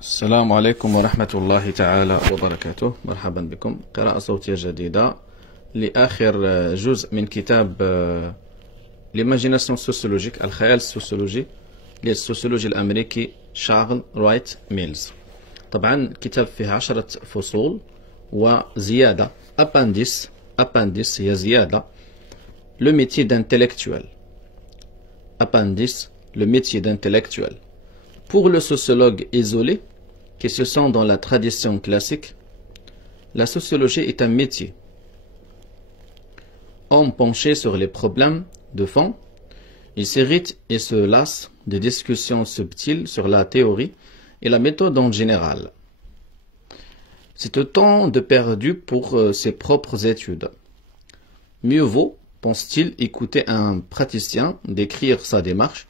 السلام عليكم ورحمة الله تعالى وبركاته. مرحبا بكم. قراءة صوتية جديدة لآخر جزء من كتاب لإيماجيناسيون سوسيولوجيك، الخيال السوسيولوجي للسوسيولوجي الأمريكي شارل رايت ميلز. طبعا الكتاب فيه 10 فصول وزيادة أبانديس هي زيادة le métier d'intellectuel. Appendice, le métier d'intellectuel. Pour le sociologue isolé, qui se sent dans la tradition classique, la sociologie est un métier. Homme penché sur les problèmes de fond, il s'irrite et se lasse des discussions subtiles sur la théorie et la méthode en général. C'est autant de perdu pour ses propres études. Mieux vaut, pense-t-il, écouter un praticien décrire sa démarche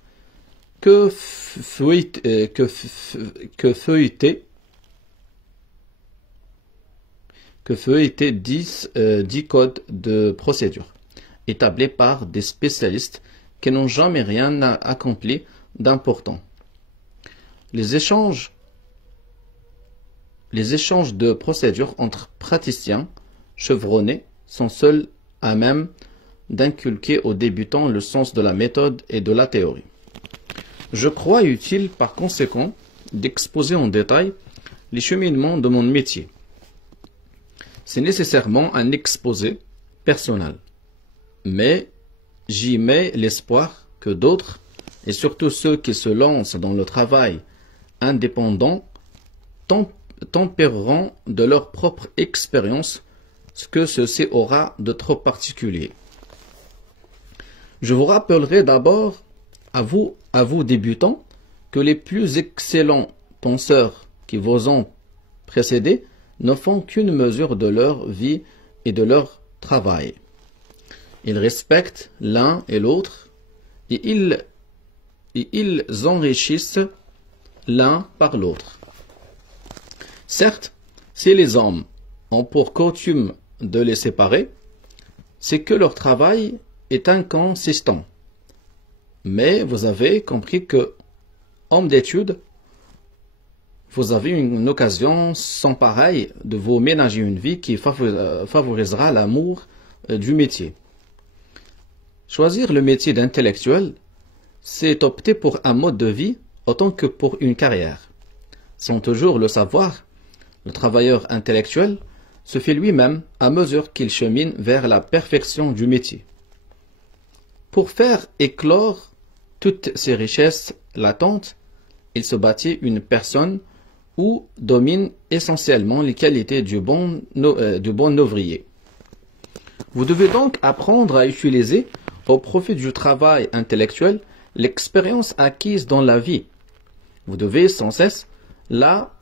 que feuilleter 10 codes de procédure établis par des spécialistes qui n'ont jamais rien accompli d'important. Les échanges de procédures entre praticiens chevronnés sont seuls à même d'inculquer aux débutants le sens de la méthode et de la théorie. Je crois utile, par conséquent, d'exposer en détail les cheminements de mon métier. C'est nécessairement un exposé personnel, mais j'y mets l'espoir que d'autres, et surtout ceux qui se lancent dans le travail indépendant, tempéreront de leur propre expérience ce que ceci aura de trop particulier. Je vous rappellerai d'abord, à vous débutants, que les plus excellents penseurs qui vous ont précédés ne font qu'une mesure de leur vie et de leur travail. Ils respectent l'un et l'autre et ils enrichissent l'un par l'autre. Certes, si les hommes ont pour coutume de les séparer, c'est que leur travail est inconsistant. Mais vous avez compris que, homme d'études, vous avez une occasion sans pareille de vous ménager une vie qui favorisera l'amour du métier. Choisir le métier d'intellectuel, c'est opter pour un mode de vie autant que pour une carrière. Sans toujours le savoir, le travailleur intellectuel se fait lui-même à mesure qu'il chemine vers la perfection du métier. Pour faire éclore toutes ces richesses latentes, il se bâtit une personne où dominent essentiellement les qualités du bon ouvrier. Vous devez donc apprendre à utiliser, au profit du travail intellectuel, l'expérience acquise dans la vie. Vous devez sans cesse la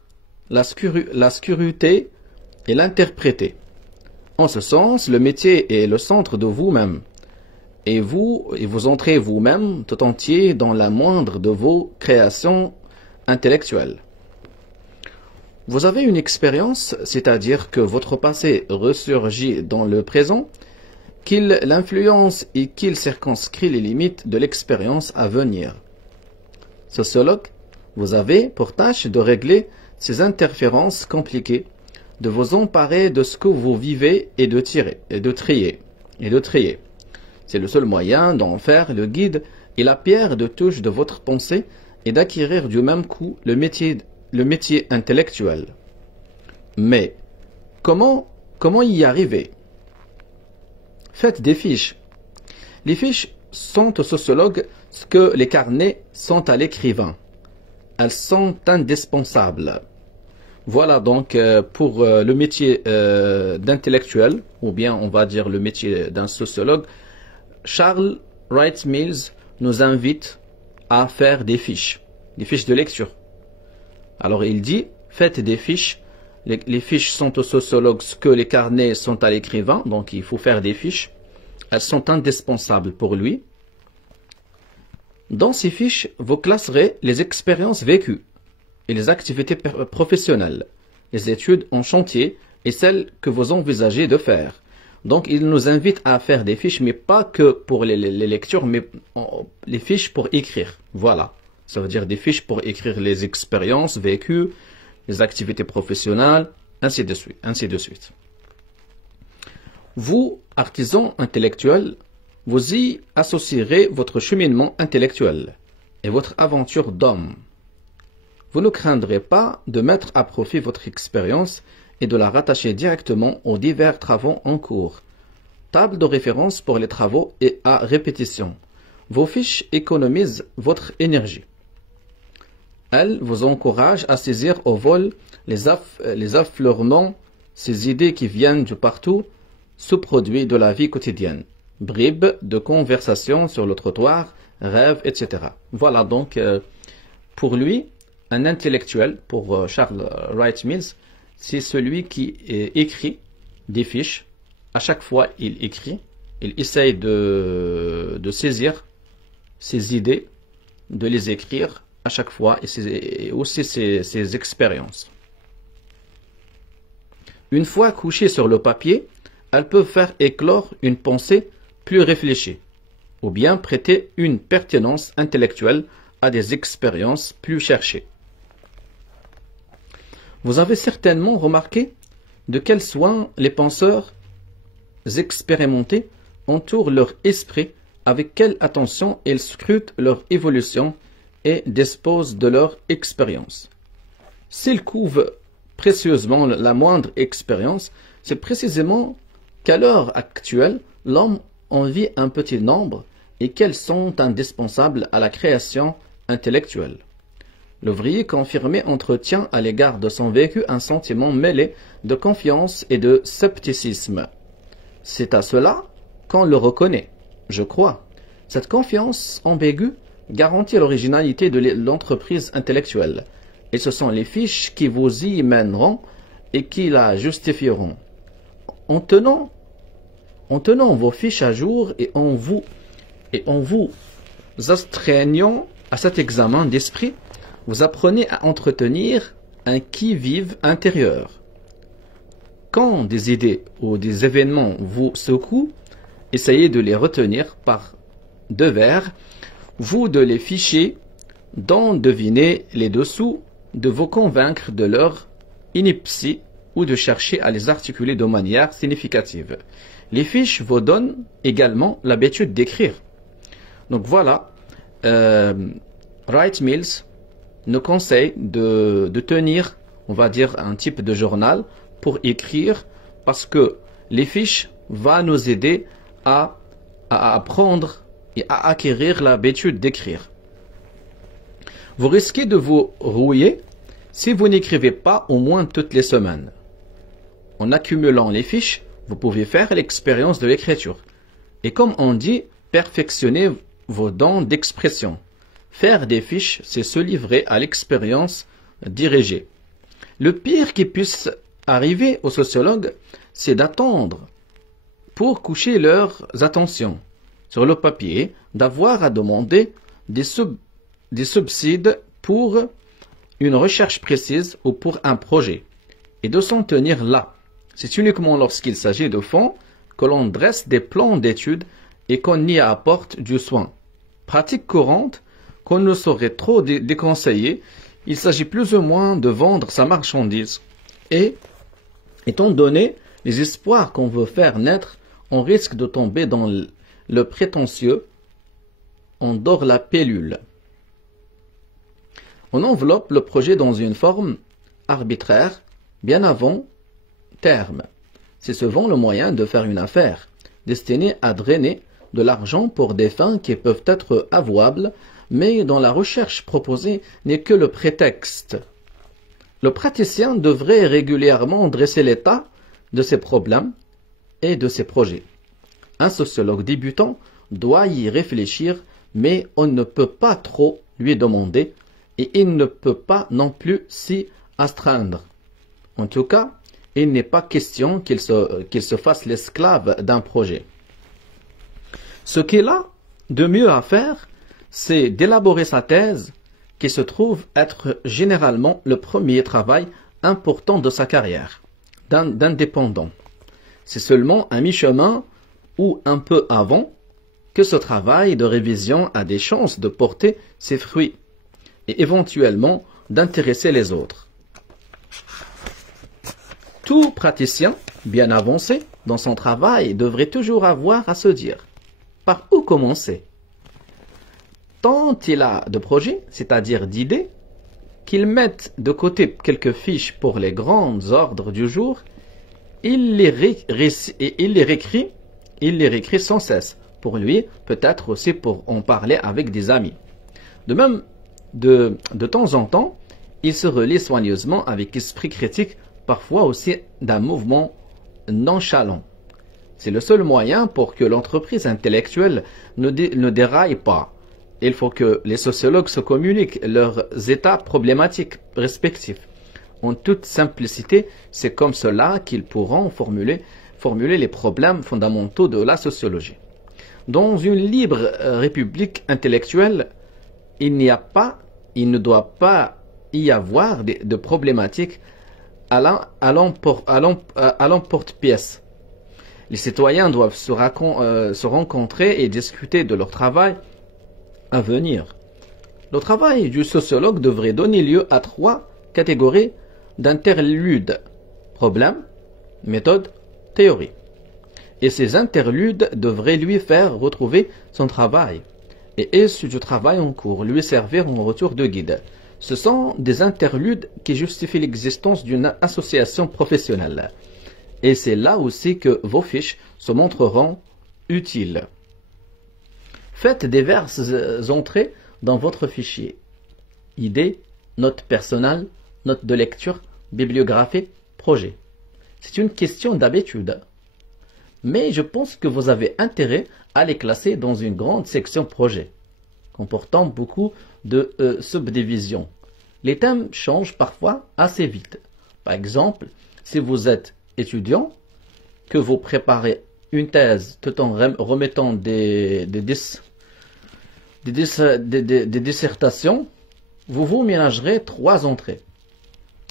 scruter et l'interpréter. En ce sens, le métier est le centre de vous-même. Et vous entrez vous-même tout entier dans la moindre de vos créations intellectuelles. Vous avez une expérience, c'est-à-dire que votre passé ressurgit dans le présent, qu'il l'influence et qu'il circonscrit les limites de l'expérience à venir. Sociologue, vous avez pour tâche de régler ces interférences compliquées, de vous emparer de ce que vous vivez et de trier. C'est le seul moyen d'en faire le guide et la pierre de touche de votre pensée et d'acquérir du même coup le métier intellectuel. Mais comment y arriver? Faites des fiches. Les fiches sont au sociologue ce que les carnets sont à l'écrivain. Elles sont indispensables. Voilà donc pour le métier d'intellectuel, ou bien on va dire le métier d'un sociologue. Charles Wright Mills nous invite à faire des fiches de lecture. Alors il dit, faites des fiches. Les fiches sont au sociologue ce que les carnets sont à l'écrivain, donc il faut faire des fiches. Elles sont indispensables pour lui. Dans ces fiches, vous classerez les expériences vécues et les activités professionnelles, les études en chantier et celles que vous envisagez de faire. Donc, il nous invite à faire des fiches, mais pas que pour les lectures, mais les fiches pour écrire. Voilà. Ça veut dire des fiches pour écrire les expériences vécues, les activités professionnelles, ainsi de suite, ainsi de suite. Vous, artisans intellectuels, vous y associerez votre cheminement intellectuel et votre aventure d'homme. Vous ne craindrez pas de mettre à profit votre expérience et de la rattacher directement aux divers travaux en cours. Table de référence pour les travaux et à répétition. Vos fiches économisent votre énergie. Elles vous encouragent à saisir au vol les affleurements, ces idées qui viennent de partout, sous-produits de la vie quotidienne. Bribes de conversation sur le trottoir, rêves, etc. Voilà donc, pour lui, un intellectuel, pour Charles Wright Mills, c'est celui qui écrit des fiches. À chaque fois, il écrit, il essaye de saisir ses idées, de les écrire à chaque fois, et aussi ses expériences. Une fois couchées sur le papier, elles peuvent faire éclore une pensée plus réfléchie, ou bien prêter une pertinence intellectuelle à des expériences plus cherchées. Vous avez certainement remarqué de quel soin les penseurs expérimentés entourent leur esprit, avec quelle attention ils scrutent leur évolution et disposent de leur expérience. S'ils couvent précieusement la moindre expérience, c'est précisément qu'à l'heure actuelle, l'homme en vit un petit nombre et qu'elles sont indispensables à la création intellectuelle. L'ouvrier confirmé entretient à l'égard de son vécu un sentiment mêlé de confiance et de scepticisme. C'est à cela qu'on le reconnaît, je crois. Cette confiance ambiguë garantit l'originalité de l'entreprise intellectuelle, et ce sont les fiches qui vous y mèneront et qui la justifieront. En tenant vos fiches à jour et en vous astreignant à cet examen d'esprit, vous apprenez à entretenir un qui-vive intérieur. Quand des idées ou des événements vous secouent, essayez de les retenir par devers, vous de les ficher, d'en deviner les dessous, de vous convaincre de leur ineptie ou de chercher à les articuler de manière significative. Les fiches vous donnent également l'habitude d'écrire. Donc voilà, Wright Mills nous conseille de tenir, on va dire, un type de journal pour écrire, parce que les fiches vont nous aider à apprendre et à acquérir l'habitude d'écrire. Vous risquez de vous rouiller si vous n'écrivez pas au moins toutes les semaines. En accumulant les fiches, vous pouvez faire l'expérience de l'écriture. Et comme on dit, perfectionnez vos dons d'expression. Faire des fiches, c'est se livrer à l'expérience dirigée. Le pire qui puisse arriver aux sociologues, c'est d'attendre pour coucher leurs attentions sur le papier, d'avoir à demander des subsides pour une recherche précise ou pour un projet, et de s'en tenir là. C'est uniquement lorsqu'il s'agit de fonds que l'on dresse des plans d'études et qu'on y apporte du soin. Pratique courante qu'on ne saurait trop déconseiller, il s'agit plus ou moins de vendre sa marchandise. Et, étant donné les espoirs qu'on veut faire naître, on risque de tomber dans le prétentieux, on dort la pilule. On enveloppe le projet dans une forme arbitraire, bien avant terme. C'est souvent le moyen de faire une affaire, destinée à drainer de l'argent pour des fins qui peuvent être avouables, mais dont la recherche proposée n'est que le prétexte. Le praticien devrait régulièrement dresser l'état de ses problèmes et de ses projets. Un sociologue débutant doit y réfléchir, mais on ne peut pas trop lui demander et il ne peut pas non plus s'y astreindre. En tout cas, il n'est pas question qu'il se fasse l'esclave d'un projet. Ce qu'il a de mieux à faire, c'est d'élaborer sa thèse, qui se trouve être généralement le premier travail important de sa carrière d'indépendant. C'est seulement à mi-chemin ou un peu avant que ce travail de révision a des chances de porter ses fruits et éventuellement d'intéresser les autres. Tout praticien bien avancé dans son travail devrait toujours avoir à se dire par où commencer. Tant il a de projets, c'est-à-dire d'idées, qu'il mette de côté quelques fiches pour les grands ordres du jour, il les réécrit sans cesse, pour lui, peut-être aussi pour en parler avec des amis. De même, de temps en temps, il se relie soigneusement avec esprit critique, parfois aussi d'un mouvement nonchalant. C'est le seul moyen pour que l'entreprise intellectuelle ne déraille pas. Il faut que les sociologues se communiquent leurs états problématiques respectifs. En toute simplicité, c'est comme cela qu'ils pourront formuler les problèmes fondamentaux de la sociologie. Dans une libre république intellectuelle, il ne doit pas y avoir de problématiques à l'emporte-pièce. Les citoyens doivent se rencontrer et discuter de leur travail à venir. Le travail du sociologue devrait donner lieu à 3 catégories d'interludes: problème, méthode, théorie. Et ces interludes devraient lui faire retrouver son travail et issu du travail en cours, lui servir en retour de guide. Ce sont des interludes qui justifient l'existence d'une association professionnelle. Et c'est là aussi que vos fiches se montreront utiles. Faites diverses entrées dans votre fichier. Idées, notes personnelles, notes de lecture, bibliographie, projet. C'est une question d'habitude. Mais je pense que vous avez intérêt à les classer dans une grande section projet, comportant beaucoup de subdivisions. Les thèmes changent parfois assez vite. Par exemple, si vous êtes étudiant, que vous préparez une thèse tout en remettant des dissertations, vous ménagerez 3 entrées.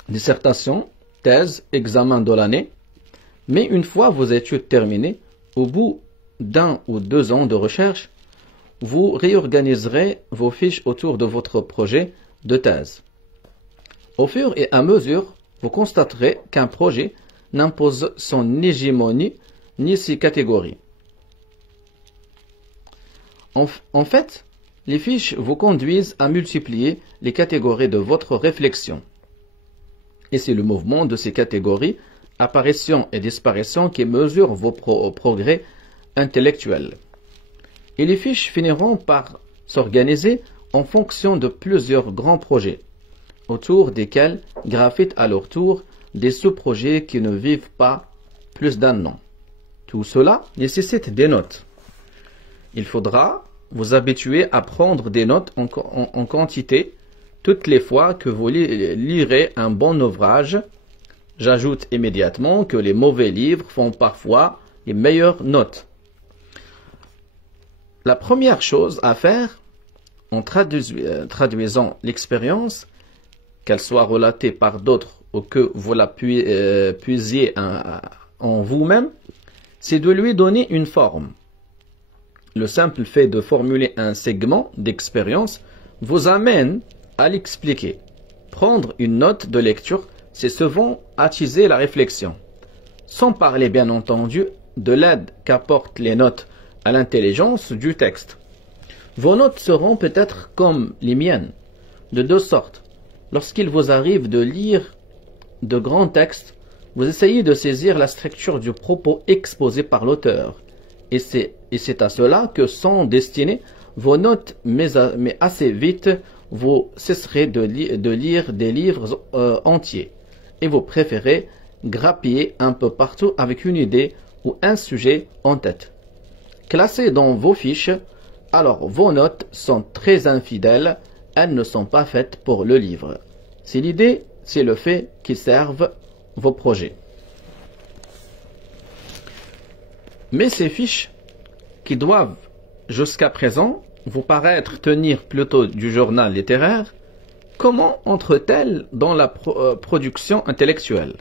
Dissertation, thèse, examen de l'année. Mais une fois vos études terminées, au bout d'1 ou 2 ans de recherche, vous réorganiserez vos fiches autour de votre projet de thèse. Au fur et à mesure, vous constaterez qu'un projet n'impose son hégémonie ni ses catégories. En fait, les fiches vous conduisent à multiplier les catégories de votre réflexion. Et c'est le mouvement de ces catégories, apparition et disparition, qui mesure vos progrès intellectuels. Et les fiches finiront par s'organiser en fonction de plusieurs grands projets, autour desquels gravitent à leur tour des sous-projets qui ne vivent pas plus d'1 an. Tout cela nécessite des notes. Il faudra vous habituer à prendre des notes en quantité toutes les fois que vous lirez un bon ouvrage. J'ajoute immédiatement que les mauvais livres font parfois les meilleures notes. La première chose à faire, en traduisant l'expérience, qu'elle soit relatée par d'autres ou que vous la puisiez en vous-même, c'est de lui donner une forme. Le simple fait de formuler un segment d'expérience vous amène à l'expliquer. Prendre une note de lecture, c'est souvent attiser la réflexion. Sans parler bien entendu de l'aide qu'apportent les notes à l'intelligence du texte. Vos notes seront peut-être comme les miennes, de 2 sortes. Lorsqu'il vous arrive de lire de grands textes, vous essayez de saisir la structure du propos exposé par l'auteur. Et c'est à cela que sont destinées vos notes, mais assez vite, vous cesserez de lire des livres entiers. Et vous préférez grappiller un peu partout avec une idée ou un sujet en tête. Classées dans vos fiches, alors vos notes sont très infidèles, elles ne sont pas faites pour le livre. C'est l'idée, c'est le fait qu'ils servent vos projets. Mais ces fiches, qui doivent jusqu'à présent vous paraître tenir plutôt du journal littéraire, comment entrent-elles dans la production intellectuelle?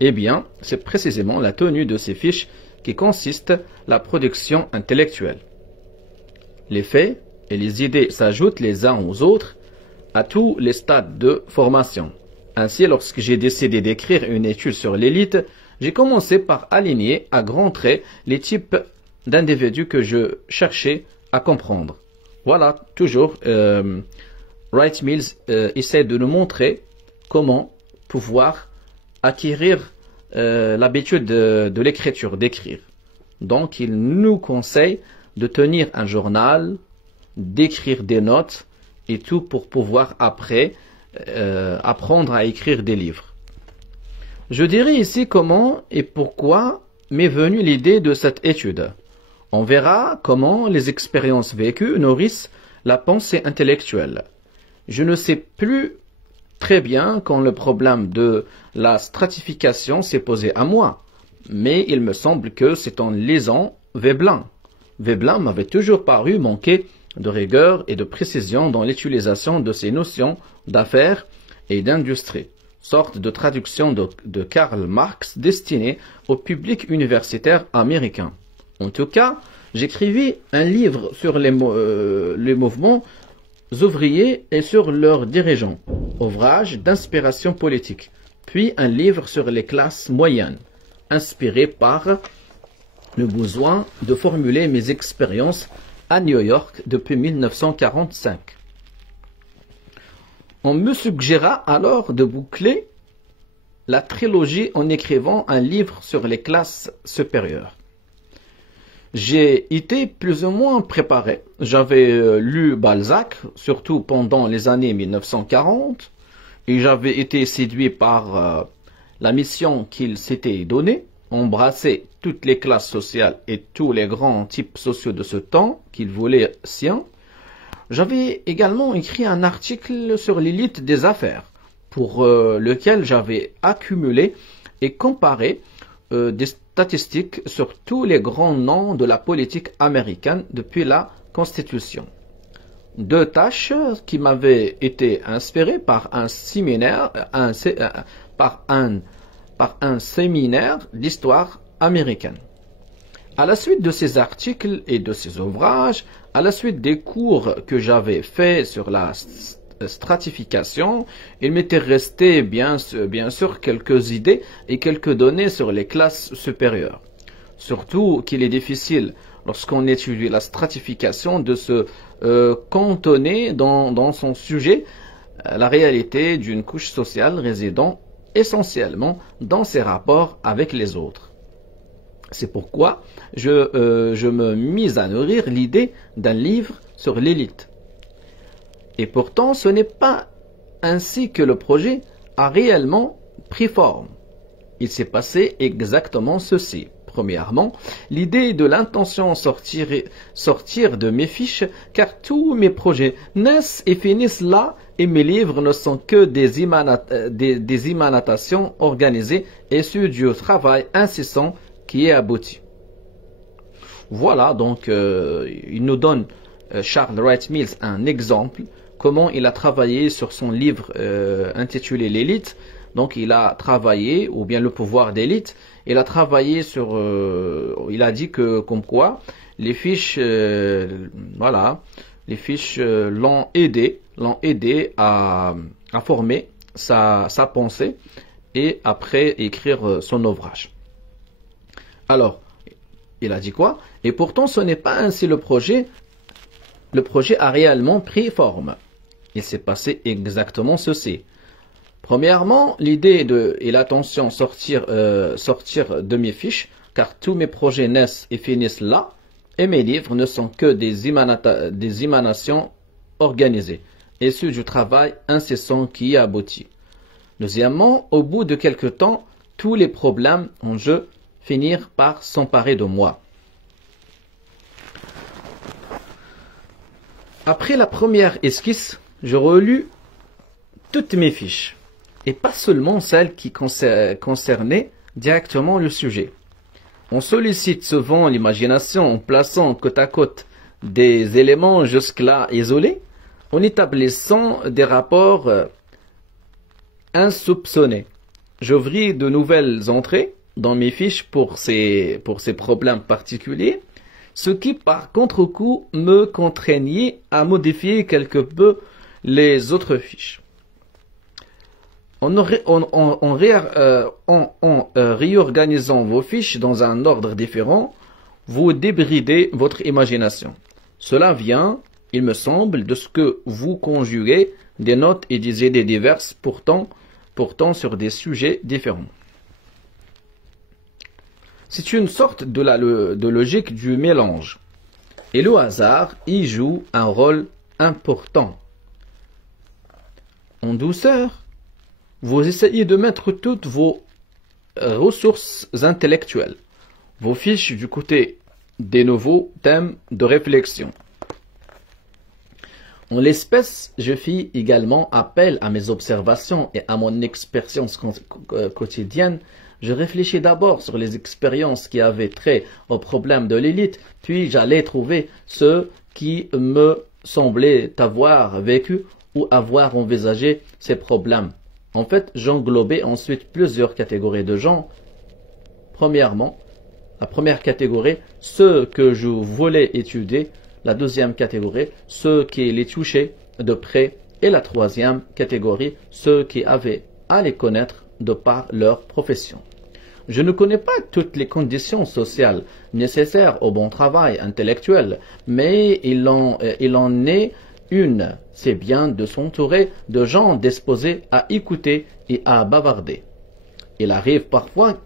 Eh bien, c'est précisément la tenue de ces fiches qui consiste la production intellectuelle. Les faits et les idées s'ajoutent les uns aux autres à tous les stades de formation. Ainsi, lorsque j'ai décidé d'écrire une étude sur l'élite, j'ai commencé par aligner à grands traits les types d'individus que je cherchais à comprendre. Voilà, toujours, Wright Mills essaie de nous montrer comment pouvoir acquérir l'habitude de l'écriture, d'écrire. Donc, il nous conseille de tenir un journal, d'écrire des notes et tout pour pouvoir après apprendre à écrire des livres. Je dirai ici comment et pourquoi m'est venue l'idée de cette étude. On verra comment les expériences vécues nourrissent la pensée intellectuelle. Je ne sais plus très bien quand le problème de la stratification s'est posé à moi, mais il me semble que c'est en lisant Veblen. Veblen m'avait toujours paru manquer de rigueur et de précision dans l'utilisation de ces notions d'affaires et d'industrie, sorte de traduction de Karl Marx destinée au public universitaire américain. En tout cas, j'écrivis un livre sur les mouvements ouvriers et sur leurs dirigeants, ouvrage d'inspiration politique, puis un livre sur les classes moyennes, inspiré par le besoin de formuler mes expériences à New York depuis 1945. On me suggéra alors de boucler la trilogie en écrivant un livre sur les classes supérieures. J'ai été plus ou moins préparé. J'avais lu Balzac, surtout pendant les années 1940, et j'avais été séduit par la mission qu'il s'était donnée, embrasser toutes les classes sociales et tous les grands types sociaux de ce temps qu'il voulait sien. J'avais également écrit un article sur l'élite des affaires, pour lequel j'avais accumulé et comparé des statistiques sur tous les grands noms de la politique américaine depuis la Constitution. Deux tâches qui m'avaient été inspirées par un séminaire, par un séminaire d'histoire américaine. À la suite de ces articles et de ces ouvrages, à la suite des cours que j'avais faits sur la stratification, il m'était resté bien sûr quelques idées et quelques données sur les classes supérieures. Surtout qu'il est difficile, lorsqu'on étudie la stratification, de se cantonner dans son sujet la réalité d'une couche sociale résidant essentiellement dans ses rapports avec les autres. C'est pourquoi je me mis à nourrir l'idée d'un livre sur l'élite. Et pourtant, ce n'est pas ainsi que le projet a réellement pris forme. Il s'est passé exactement ceci. Premièrement, l'idée de l'intention sortir de mes fiches, car tous mes projets naissent et finissent là, et mes livres ne sont que des émanations organisées issues du travail incessant qui est abouti. Voilà, donc il nous donne, Charles Wright Mills, un exemple, comment il a travaillé sur son livre intitulé L'élite. Donc il a travaillé, ou bien le pouvoir d'élite, il a travaillé sur, il a dit que comme quoi les fiches, voilà, les fiches l'ont aidé à former sa pensée et après écrire son ouvrage. Alors, il a dit quoi? Et pourtant ce n'est pas ainsi le projet. Le projet a réellement pris forme. Il s'est passé exactement ceci. Premièrement, l'idée et l'attention sortir de mes fiches, car tous mes projets naissent et finissent là, et mes livres ne sont que des émanations organisées, issues du travail incessant qui y aboutit. Deuxièmement, au bout de quelque temps, tous les problèmes en jeu finirent par s'emparer de moi. Après la première esquisse, je relus toutes mes fiches, et pas seulement celles qui concernaient directement le sujet. On sollicite souvent l'imagination en plaçant côte à côte des éléments jusque-là isolés, en établissant des rapports insoupçonnés. J'ouvris de nouvelles entrées dans mes fiches pour ces problèmes particuliers, ce qui par contre-coup me contraignait à modifier quelque peu les autres fiches. En réorganisant vos fiches dans un ordre différent, vous débridez votre imagination. Cela vient, il me semble, de ce que vous conjuguez des notes et des idées diverses pourtant sur des sujets différents. C'est une sorte de logique du mélange. Et le hasard y joue un rôle important. En douceur, vous essayez de mettre toutes vos ressources intellectuelles, vos fiches du côté des nouveaux thèmes de réflexion. En l'espèce, je fis également appel à mes observations et à mon expérience quotidienne. Je réfléchis d'abord sur les expériences qui avaient trait aux problèmes de l'élite, puis j'allais trouver ceux qui me semblaient avoir vécu ou avoir envisagé ces problèmes. En fait, j'englobais ensuite plusieurs catégories de gens. Premièrement, la première catégorie, ceux que je voulais étudier. La deuxième catégorie, ceux qui les touchaient de près. Et la troisième catégorie, ceux qui avaient à les connaître de par leur profession. Je ne connais pas toutes les conditions sociales nécessaires au bon travail intellectuel, mais il en est une, c'est bien de s'entourer de gens disposés à écouter et à bavarder. Il arrive parfois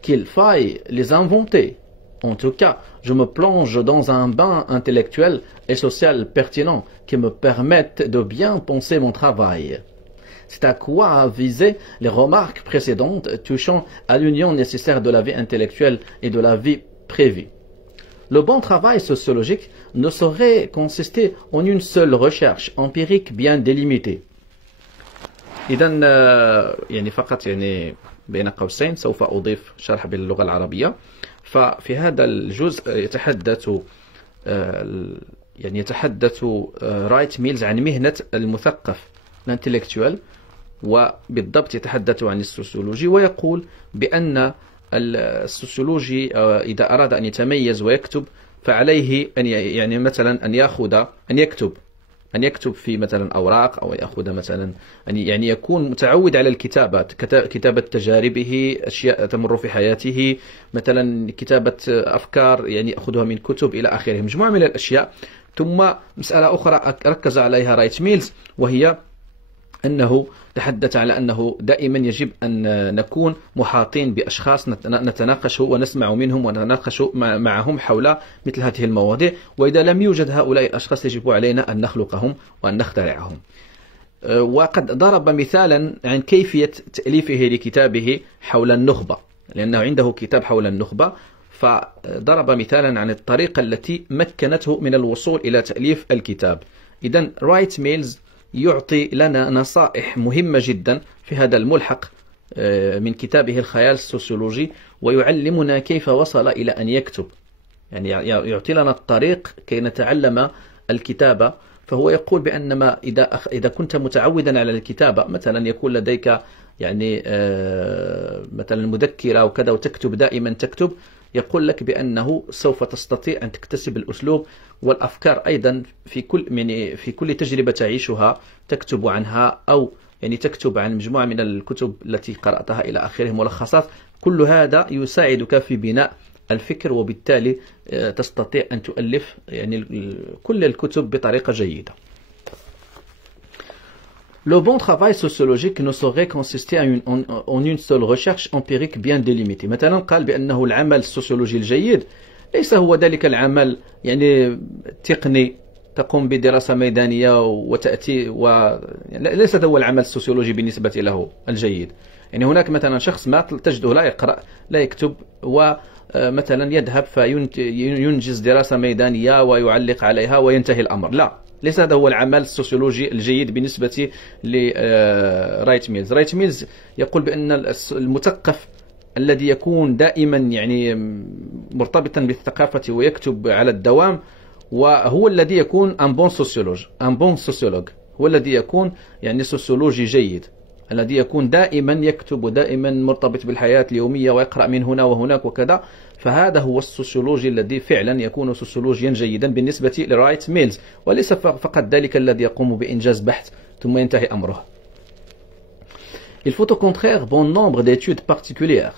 qu'il faille les inventer. En tout cas, je me plonge dans un bain intellectuel et social pertinent qui me permette de bien penser mon travail. C'est à quoi visaient les remarques précédentes touchant à l'union nécessaire de la vie intellectuelle et de la vie privée. Le bon travail sociologique ne saurait consister en une seule recherche empirique bien délimitée. إذن يعني فقط يعني بين قوسين سوف أضيف شرح باللغة العربية. ففي هذا الجزء يتحدث رايت ميلز عن مهنة المثقف الانتلكتوال، وبالضبط يتحدث عن السوسيولوجي، ويقول بأن السوسيولوجي إذا أراد أن يتميز ويكتب فعليه أن يعني مثلا أن يكتب في مثلا أوراق، أو يأخذ مثلا أن يعني يكون متعود على الكتابة، كتابة تجاربه، أشياء تمر في حياته، مثلا كتابة أفكار يعني يأخذها من كتب إلى آخره، مجموعة من الأشياء. ثم مسألة أخرى ركز عليها رايت ميلز، وهي أنه تحدث على أنه دائما يجب أن نكون محاطين بأشخاص نتناقش ونسمع منهم ونتناقش معهم حول مثل هذه المواضيع، وإذا لم يوجد هؤلاء الأشخاص يجب علينا أن نخلقهم وأن نخترعهم. وقد ضرب مثالا عن كيفية تأليفه لكتابه حول النخبة، لأنه عنده كتاب حول النخبة، فضرب مثالا عن الطريقة التي مكنته من الوصول إلى تأليف الكتاب. إذن رايت ميلز يعطي لنا نصائح مهمة جدا في هذا الملحق من كتابه الخيال السوسيولوجي، ويعلمنا كيف وصل إلى أن يكتب، يعني يعطي لنا الطريق كي نتعلم الكتابة. فهو يقول بأنما إذا كنت متعودا على الكتابة، مثلا يكون لديك يعني مثلا مذكرة وكذا وتكتب دائما تكتب، يقول لك بأنه سوف تستطيع أن تكتسب الأسلوب والأفكار أيضا في كل تجربة تعيشها تكتب عنها، أو يعني تكتب عن مجموعة من الكتب التي قرأتها إلى آخره، ملخصات. كل هذا يساعدك في بناء الفكر، وبالتالي تستطيع أن تؤلف يعني كل الكتب بطريقة جيدة. Le bon travail sociologique ne saurait consister en une seule recherche empirique bien délimitée. مثلا قال بأنه العمل السوسيولوجي الجيد ليس هو ذلك العمل يعني تقني تقوم بدراسة ميدانية وتأتي ليس هو العمل السوسيولوجي بالنسبة له الجيد. يعني هناك مثلا شخص ما تجده لا يقرأ لا يكتب، ومثلا يذهب فينجز دراسة ميدانية ويعلق عليها وينتهي الأمر. لا، ليس هذا هو العمل السوسيولوجي الجيد بالنسبة لرايت ميلز. رايت ميلز يقول بأن المثقف الذي يكون دائما يعني مرتبطا بالثقافة ويكتب على الدوام، وهو الذي يكون ان بون سوسيولوج، هو الذي يكون يعني سوسيولوجي جيد، الذي يكون دائما يكتب ودائما مرتبط بالحياة اليومية ويقرأ من هنا وهناك وكذا. فهذا هو السوسيولوجي الذي فعلا يكون سوسيولوجيا جيدا بالنسبة لرايت ميلز، وليس فقط ذلك الذي يقوم بإنجاز بحث ثم ينتهي أمره. Il faut au contraire bon nombre d'études particulières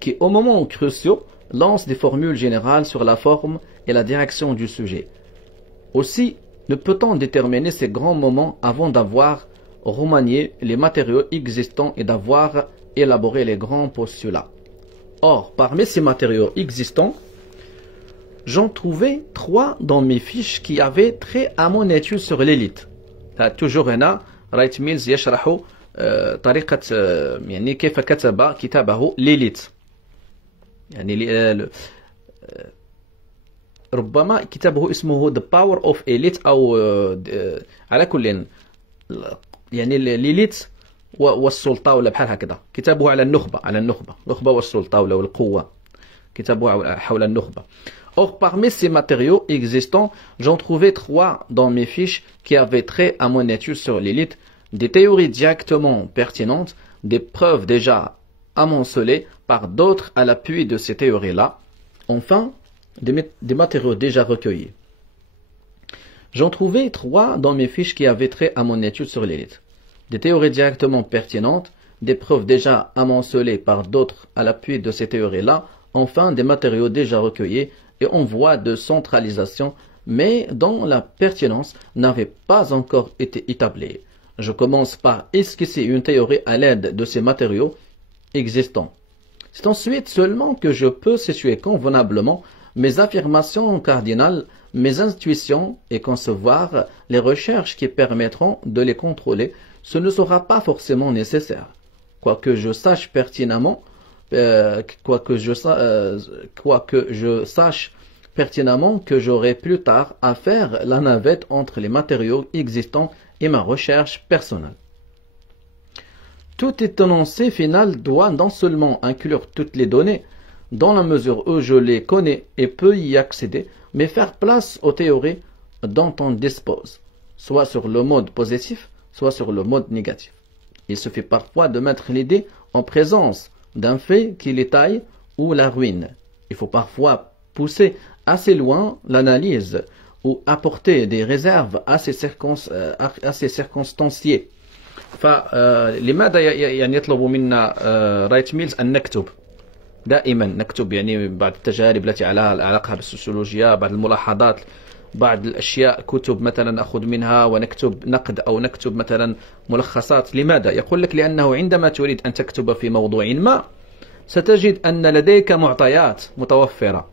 qui, au moment cruciaux, lancent des formules générales sur la forme et la direction du sujet. Aussi, ne peut-on déterminer ces grands moments avant d'avoir remanié les matériaux existants et d'avoir élaboré les grands postulats. Or, parmi ces matériaux existants, j'en trouvais 3 dans mes fiches qui avaient trait à mon étude sur l'élite. toujours هنا رايت ميلز يشرح طريقة يعني كيف كتب كتابه ليليت. يعني ربما كتابه اسمه The Power of Elite أو على كل يعني ليليت والسلطة ولا بحال هكذا. كتابه على النخبة النخبة والسلطة ولا القوة. كتابه حول النخبة. Or, parmi ces matériaux existants, j'en trouvais 3 dans mes fiches qui avaient trait à mon étude sur l'élite, des théories directement pertinentes, des preuves déjà amoncelées par d'autres à l'appui de ces théories-là, enfin, des matériaux déjà recueillis. J'en trouvais 3 dans mes fiches qui avaient trait à mon étude sur l'élite, des théories directement pertinentes, des preuves déjà amoncelées par d'autres à l'appui de ces théories-là, enfin, des matériaux déjà recueillis, et en voie de centralisation, mais dont la pertinence n'avait pas encore été établie. Je commence par esquisser une théorie à l'aide de ces matériaux existants. C'est ensuite seulement que je peux situer convenablement mes affirmations cardinales, mes intuitions et concevoir les recherches qui permettront de les contrôler. Ce ne sera pas forcément nécessaire, quoique je sache pertinemment quoique je sache pertinemment que j'aurai plus tard à faire la navette entre les matériaux existants et ma recherche personnelle. Tout énoncé final doit non seulement inclure toutes les données, dans la mesure où je les connais et peux y accéder, mais faire place aux théories dont on dispose, soit sur le mode positif, soit sur le mode négatif. Il suffit parfois de mettre l'idée en présence d'un fait qui l'étaye ou la ruine. Il faut parfois pousser assez loin l'analyse ou apporter des réserves assez circonstanciées. فلماذا يعني يطلب منا رايت ميلز أن نكتب دائما نكتب يعني بعض التجارب التي على علاقة بالسوسيولوجيا، بعض الملاحظات، بعض الأشياء كتب مثلا نأخذ منها ونكتب نقد أو نكتب مثلا ملخصات. لماذا؟ يقول لك لأنه عندما تريد أن تكتب في موضوع ما ستجد أن لديك معطيات متوفرة.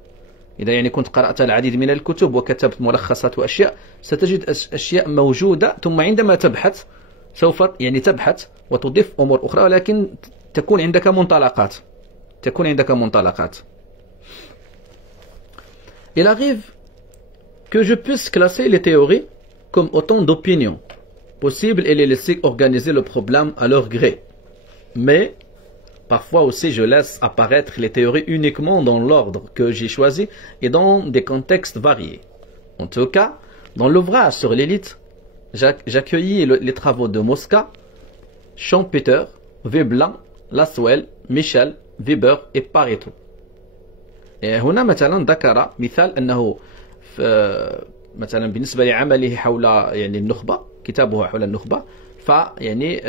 إذا يعني كنت قرأت العديد من الكتب وكتبت ملخصات وأشياء ستجد أشياء موجودة، ثم عندما تبحث سوف يعني تبحث وتضيف أمور أخرى، ولكن تكون عندك منطلقات. Il arrive que je puisse classer les théories comme autant d'opinions possibles et les laisser organiser le problème à leur gré. Mais parfois aussi je laisse apparaître les théories uniquement dans l'ordre que j'ai choisi et dans des contextes variés. En tout cas, dans l'ouvrage sur l'élite, j'accueillis les travaux de Mosca, Schumpeter, Veblen, Laswell, Michel, Weber et Pareto. هنا مثلا ذكر مثال أنه مثلا بالنسبة لعمله حول يعني النخبة، كتابه حول النخبة، فيعني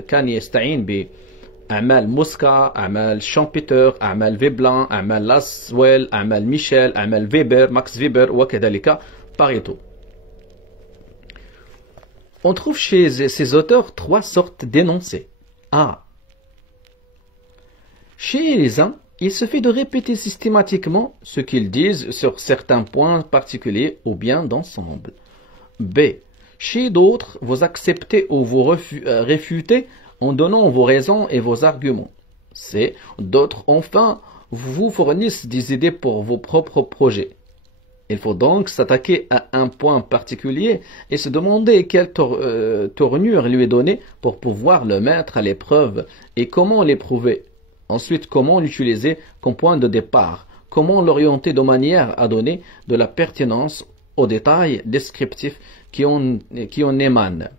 كان يستعين بأعمال موسكا، أعمال شامبيتر، أعمال فيبلان، أعمال لاسويل، أعمال ميشيل، أعمال فيبر، ماكس فيبر وكذلك باريتو. On trouve chez ces auteurs 3 sortes d'énoncés. Chez les uns, il suffit de répéter systématiquement ce qu'ils disent sur certains points particuliers ou bien d'ensemble. B. Chez d'autres, vous acceptez ou vous réfutez en donnant vos raisons et vos arguments. C. D'autres, enfin, vous fournissent des idées pour vos propres projets. Il faut donc s'attaquer à un point particulier et se demander quelle tournure lui donner pour pouvoir le mettre à l'épreuve et comment l'éprouver. Ensuite, comment l'utiliser comme point de départ, comment l'orienter de manière à donner de la pertinence aux détails descriptifs qui en émanent.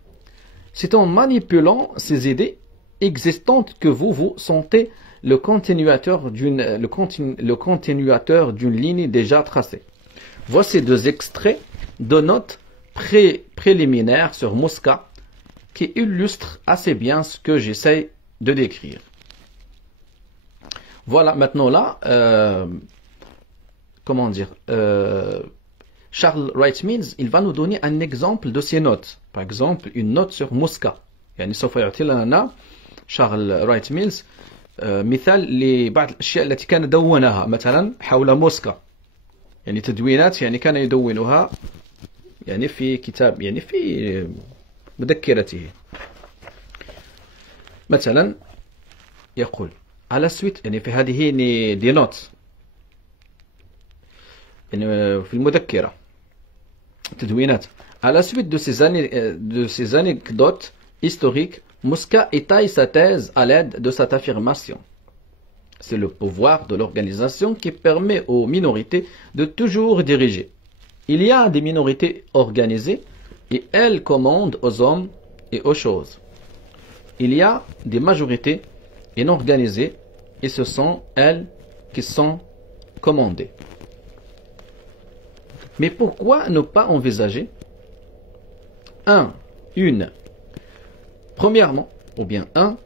C'est en manipulant ces idées existantes que vous vous sentez le continuateur d'une ligne déjà tracée. Voici 2 extraits de notes préliminaires sur Mosca qui illustrent assez bien ce que j'essaie de décrire. Voilà, maintenant là, comment dire, Charles Wright Mills, il va nous donner un exemple de ses notes. Par exemple, une note sur Mosca. يعني سوف يعطي لنا شارل رايت ميلز مثال لبعض الأشياء التي كان دونها مثلا حول موسكا. يعني تدوينات يعني كان يدونها يعني في كتاب يعني في مذكرته. مثلا يقول على سويت يعني في هذه دي نوت يعني في المذكرة تدوينات. À la suite de ces anecdotes historiques, Mosca étaye sa thèse à l'aide de cette affirmation. C'est le pouvoir de l'organisation qui permet aux minorités de toujours diriger. Il y a des minorités organisées et elles commandent aux hommes et aux choses. Il y a des majorités inorganisées et ce sont elles qui sont commandées. Mais pourquoi ne pas envisager premièrement, ou bien 1,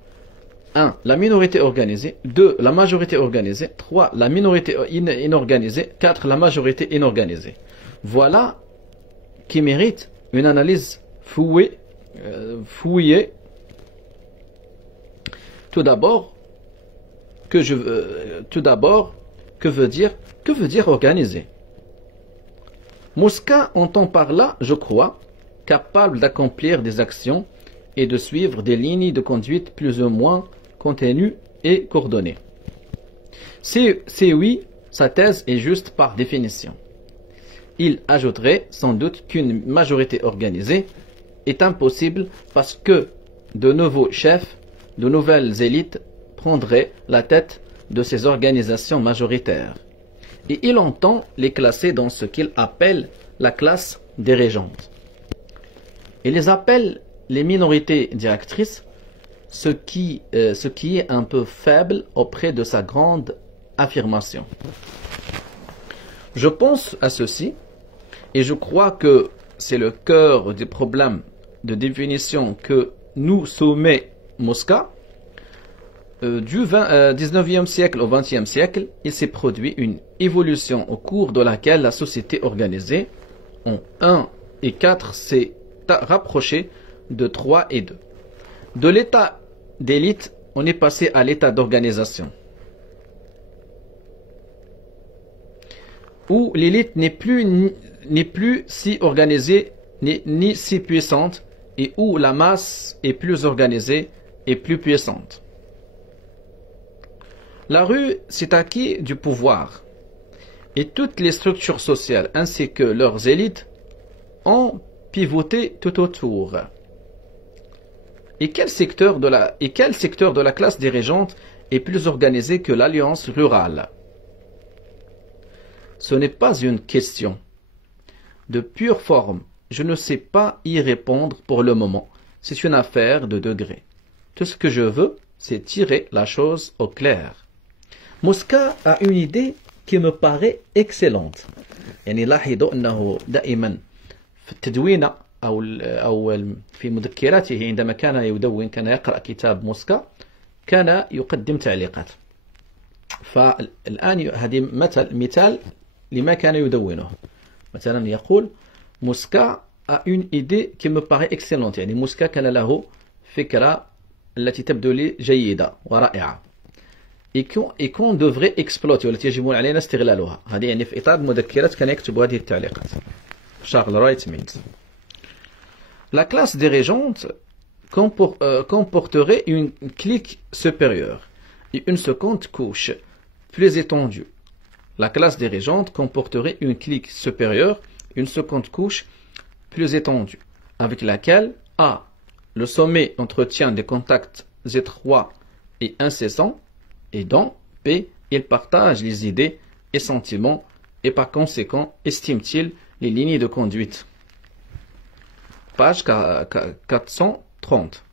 la minorité organisée, 2, la majorité organisée, 3, la minorité inorganisée, 4, la majorité inorganisée. Voilà qui mérite une analyse fouillée. Tout d'abord, que veut dire organiser? Mosca entend par là, je crois, capable d'accomplir des actions et de suivre des lignes de conduite plus ou moins contenues et coordonnées. Si oui, sa thèse est juste par définition. Il ajouterait sans doute qu'une majorité organisée est impossible parce que de nouveaux chefs, de nouvelles élites prendraient la tête de ces organisations majoritaires. Et il entend les classer dans ce qu'il appelle la classe dirigeante. Il les appelle les minorités directrices, ce qui est un peu faible auprès de sa grande affirmation. Je pense à ceci, et je crois que c'est le cœur des problèmes de définition que nous soumet Mosca. Du 19e siècle au 20e siècle, il s'est produit une évolution au cours de laquelle la société organisée en 1 et 4 s'est rapprochée de 3 et 2. De l'état d'élite, on est passé à l'état d'organisation, où l'élite n'est plus si organisée ni si puissante, et où la masse est plus organisée et plus puissante. La rue s'est acquis du pouvoir, et toutes les structures sociales ainsi que leurs élites ont pivoté tout autour. Et quel secteur de la classe dirigeante est plus organisé que l'alliance rurale? Ce n'est pas une question de pure forme. Je ne sais pas y répondre pour le moment. C'est une affaire de degrés. Tout ce que je veux, c'est tirer la chose au clair. Mosca a une idée qui me paraît excellente. يعني لاحظوا أنه دائما في التدوين أو في مذكراته عندما كان يدون كان يقرأ كتاب موسكا كان يقدم تعليقات. فالآن هذه مثال لما كان يدونه. مثلا يقول موسكا a une idée qui me paraît excellente. يعني موسكا كان له فكرة التي تبدو لي جيدة ورائعة. et qu'on devrait exploiter والتي يجب علينا استغلالها. هذه يعني في إطار مذكرة كان يكتب هذه التعليقات. Charles Wright Mills. La classe dirigeante comporterait une clique supérieure et une seconde couche plus étendue. La classe dirigeante comporterait une clique supérieure et une seconde couche plus étendue, avec laquelle A. Le sommet entretient des contacts étroits et incessants, et dont B. Il partage les idées et sentiments, et par conséquent estime-t-il les lignes de conduite. Page 430.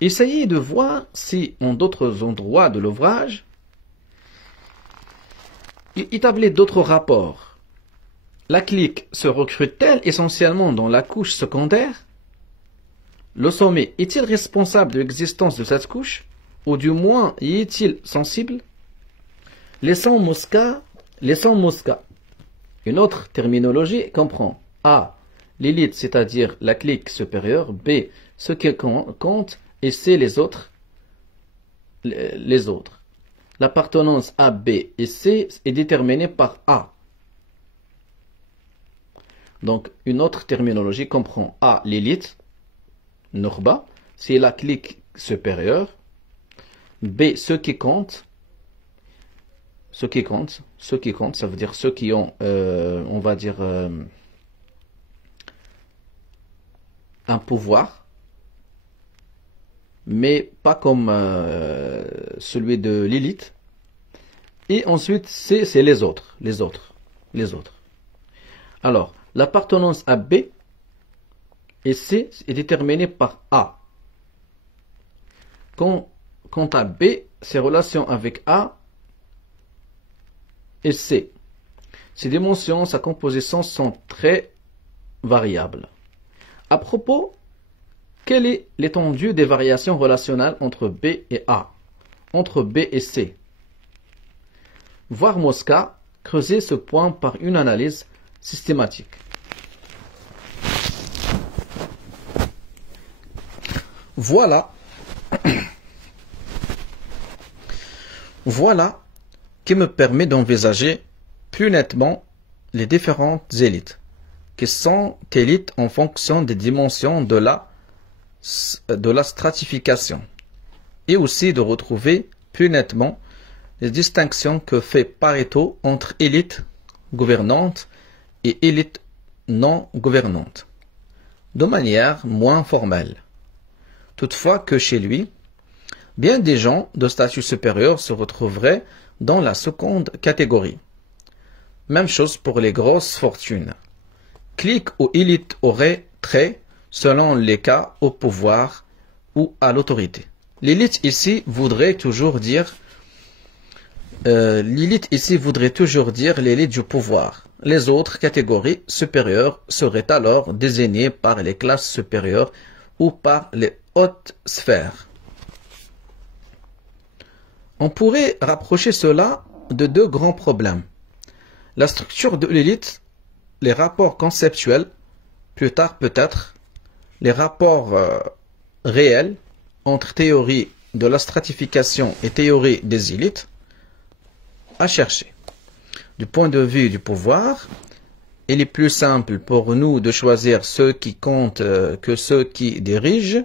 Essayez de voir si, en d'autres endroits de l'ouvrage, il établit d'autres rapports. La clique se recrute-t-elle essentiellement dans la couche secondaire Le sommet est-il responsable de l'existence de cette couche? Ou du moins y est-il sensible? Les sons Muscat. Une autre terminologie comprend A. L'élite, c'est-à-dire la clique supérieure. B. Ce qui compte. Et C. Les autres. L'appartenance A, B et C est déterminée par A. Donc, une autre terminologie comprend A. L'élite. Nourba. C'est la clique supérieure. B. Ce qui compte. Ça veut dire ceux qui ont, on va dire, un pouvoir, mais pas comme celui de l'élite. Et ensuite, c'est les autres. Alors, l'appartenance à B et C est déterminée par A. Quant à B, ses relations avec A et C. Ces dimensions, sa composition sont très variables. À propos, quelle est l'étendue des variations relationnelles entre B et A, entre B et C? Voir Mosca creuser ce point par une analyse systématique. Voilà qui me permet d'envisager plus nettement les différentes élites, qui sont élites en fonction des dimensions de la stratification, et aussi de retrouver plus nettement les distinctions que fait Pareto entre élites gouvernantes et élites non gouvernantes, de manière moins formelle. Toutefois que chez lui, bien des gens de statut supérieur se retrouveraient dans la seconde catégorie. Même chose pour les grosses fortunes. Clique ou élite aurait trait, selon les cas, au pouvoir ou à l'autorité. L'élite ici voudrait toujours dire l'élite du pouvoir. Les autres catégories supérieures seraient alors désignées par les classes supérieures ou par les hautes sphères. On pourrait rapprocher cela de deux grands problèmes. La structure de l'élite, les rapports conceptuels, plus tard peut-être, les rapports réels entre théorie de la stratification et théorie des élites, à chercher. Du point de vue du pouvoir, il est plus simple pour nous de choisir ceux qui comptent que ceux qui dirigent.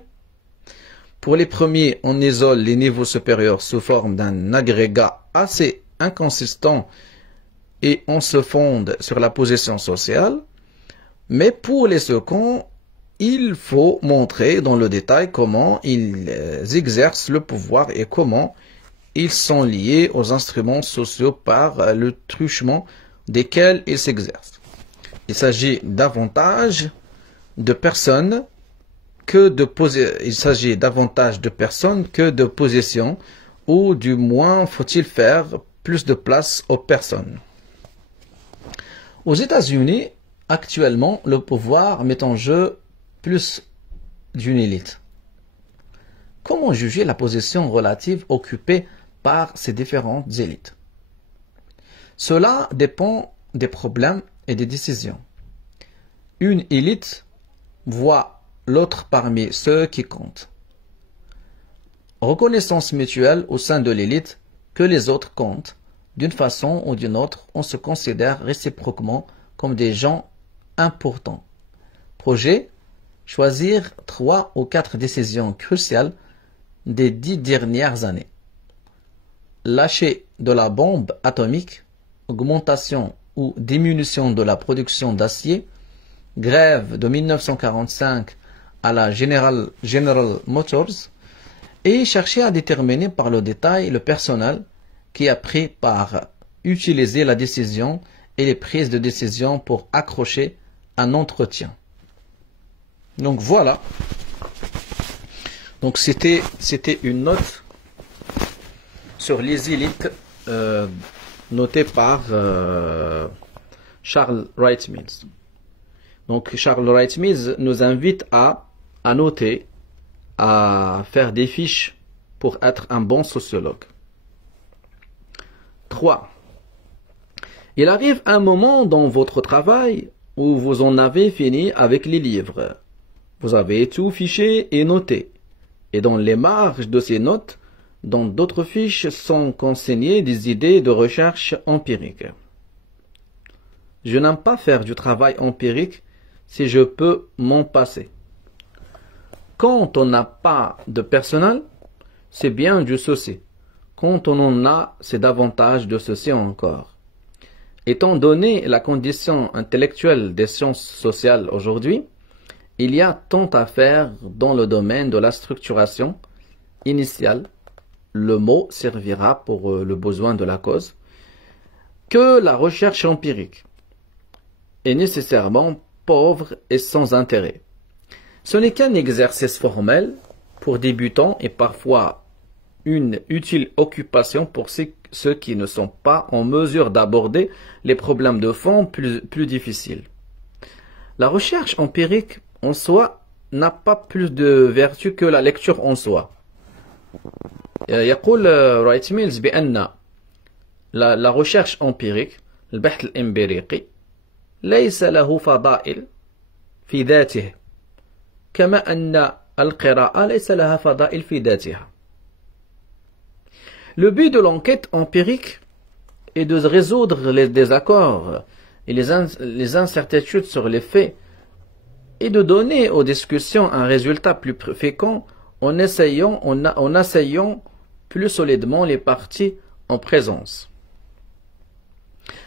Pour les premiers, on isole les niveaux supérieurs sous forme d'un agrégat assez inconsistant et on se fonde sur la position sociale. Mais pour les seconds, il faut montrer dans le détail comment ils exercent le pouvoir et comment ils sont liés aux instruments sociaux par le truchement desquels ils s'exercent. Il s'agit davantage de personnes que de possession, ou du moins faut-il faire plus de place aux personnes. Aux États-Unis, actuellement, le pouvoir met en jeu plus d'une élite. Comment juger la position relative occupée par ces différentes élites? Cela dépend des problèmes et des décisions. Une élite voit l'autre parmi ceux qui comptent. Reconnaissance mutuelle au sein de l'élite que les autres comptent. D'une façon ou d'une autre, on se considère réciproquement comme des gens importants. Projet: choisir 3 ou 4 décisions cruciales des 10 dernières années. Lâcher de la bombe atomique, augmentation ou diminution de la production d'acier, grève de 1945 à la General Motors, et chercher à déterminer par le détail le personnel qui a pris par utiliser la décision et les prises de décision pour accrocher un entretien. Donc voilà. Donc c'était une note sur les élites notée par Charles Wright Mills. Donc Charles Wright Mills nous invite à noter à faire des fiches pour être un bon sociologue. 3. Il arrive un moment dans votre travail où vous en avez fini avec les livres. Vous avez tout fiché et noté. Et dans les marges de ces notes, dans d'autres fiches sont consignées des idées de recherche empirique. Je n'aime pas faire du travail empirique si je peux m'en passer. Quand on n'a pas de personnel, c'est bien du ceci. Quand on en a, c'est davantage de ceci encore. Étant donné la condition intellectuelle des sciences sociales aujourd'hui, il y a tant à faire dans le domaine de la structuration initiale, le mot servira pour le besoin de la cause, que la recherche empirique est nécessairement pauvre et sans intérêt. Ce n'est qu'un exercice formel pour débutants et parfois une utile occupation pour ceux qui ne sont pas en mesure d'aborder les problèmes de fond plus difficiles. La recherche empirique en soi n'a pas plus de vertu que la lecture en soi. يقول رايت ميلز بأن la recherche empirique, البحث الإمبيريقي ليس له فضائل في ذاته كما أن القراءة ليس لها فضائل في ذاتها. Le but de l'enquête empirique est de résoudre les désaccords et les incertitudes sur les faits et de donner aux discussions un résultat plus fécond en asseyant plus solidement les parties en présence.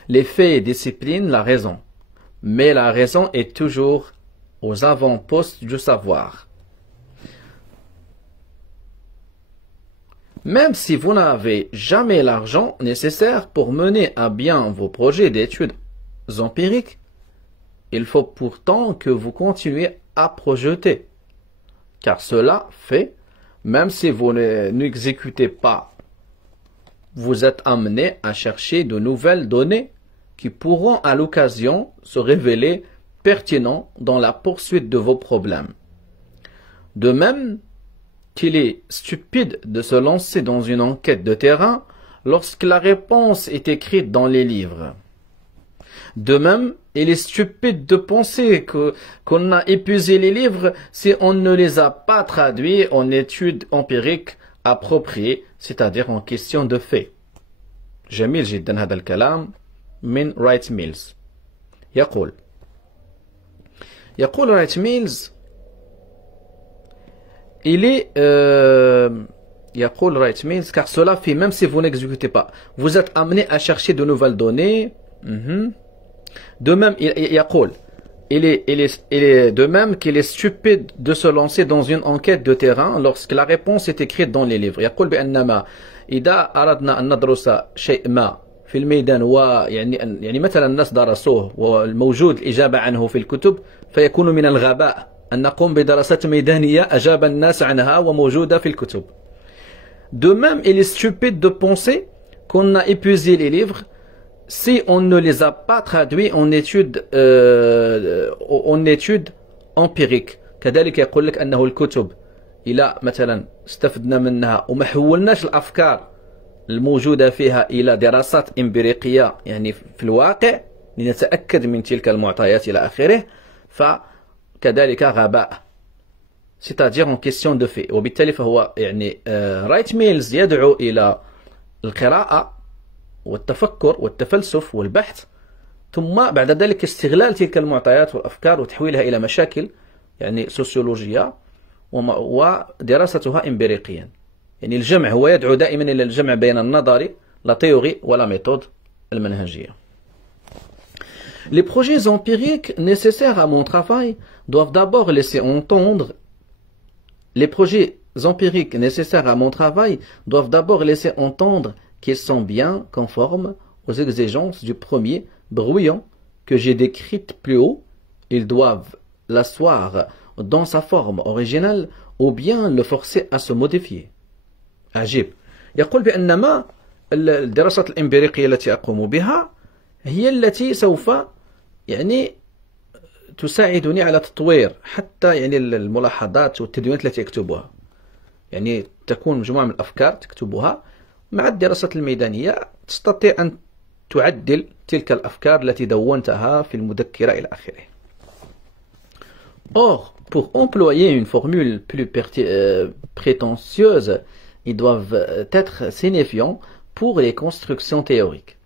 Les faits disciplinent la raison, mais la raison est toujours aux avant-postes du savoir. Même si vous n'avez jamais l'argent nécessaire pour mener à bien vos projets d'études empiriques, il faut pourtant que vous continuiez à projeter, car cela fait, même si vous n'exécutez pas, vous êtes amené à chercher de nouvelles données qui pourront à l'occasion se révéler pertinentes dans la poursuite de vos problèmes. De même qu'il est stupide de se lancer dans une enquête de terrain lorsque la réponse est écrite dans les livres. De même, il est stupide de penser qu'on a épuisé les livres si on ne les a pas traduits en études empiriques appropriées, c'est-à-dire en question de faits. جميل جدا هذا الكلام من رايت ميلز. يقول رايت ميلز il est يقول رايت ميلز car cela fait même si vous n'exécutez pas, vous êtes amené à chercher de nouvelles données. De même, il est de même qu'il est stupide de se lancer dans une enquête de terrain lorsque la réponse est écrite dans les livres. يقول بأنما إذا أردنا أن ندرس شيء ما في الميدان يعني مثلا الناس درسوه والموجود الإجابة عنه في الكتب فيكون من الغباء أن نقوم بدراسة ميدانية أجاب الناس عنها وموجودة في الكتب. De même, il est stupide de penser qu'on a épuisé les livres si on ne les a pas traduits en études empiriques. كذلك يقول لك أنه الكتب إلى مثلا استفدنا منها وما حولناش الأفكار الموجودة فيها إلى دراسات إمبريقية يعني في الواقع لنتأكد من تلك المعطيات إلى آخره فكذلك غباء c'est-à-dire en question de fait. وبالتالي فهو يعني رايت ميلز يدعو إلى القراءة والتفكر والتفلسف والبحث ثم بعد ذلك استغلال تلك المعطيات والأفكار وتحويلها إلى مشاكل يعني سوسيولوجية ودراستها إمبريقيا. يعني الجمع هو يدعو دائما إلى الجمع بين النظري لا théorie ولا méthode المنهجية. Les projets empiriques nécessaires à mon travail doivent d'abord laisser entendre qu'ils sont bien conformes aux exigences du premier brouillon que j'ai décrite plus haut. Ils doivent l'asseoir dans sa forme originale ou bien le forcer à se modifier. عجيب. يقول بأنما الدراسات الإمبريقية التي أقوم بها هي التي سوف يعني تساعدني على تطوير حتى يعني الملاحظات والتدوينات التي أكتبها. يعني تكون مجموعة من الأفكار تكتبها مع الدراسة الميدانية، تستطيع أن تعدل تلك الأفكار التي دونتها في المذكرة إلى آخره. Or, pour employer une formule plus prétentieuse, ils doivent être signifiants pour les constructions théoriques.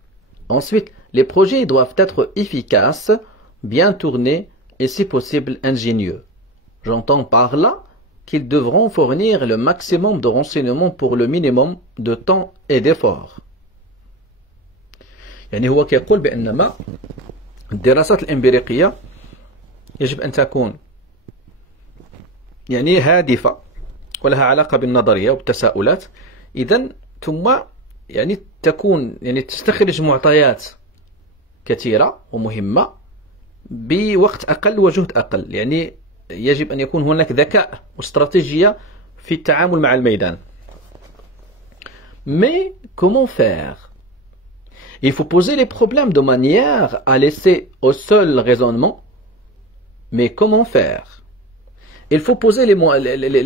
Ensuite, les projets doivent être efficaces, bien tournés et si possible ingénieux. J'entends par là qu'ils devront fournir le maximum de renseignements pour le minimum de temps et d'efforts. يعني هو كيقول بأن الدراسات الإمبريقية يجب أن تكون يعني هادفة ولها علاقة بالنظرية والتساؤلات، إذن ثم يعني تكون يعني تستخرج معطيات كثيرة ومهمة بوقت أقل وجهد أقل. يعني يجب أن يكون هناك ذكاء واستراتيجية في التعامل مع الميدان. Mais comment faire? Il faut poser les problèmes de manière à laisser au seul raisonnement. Mais comment faire? Il faut poser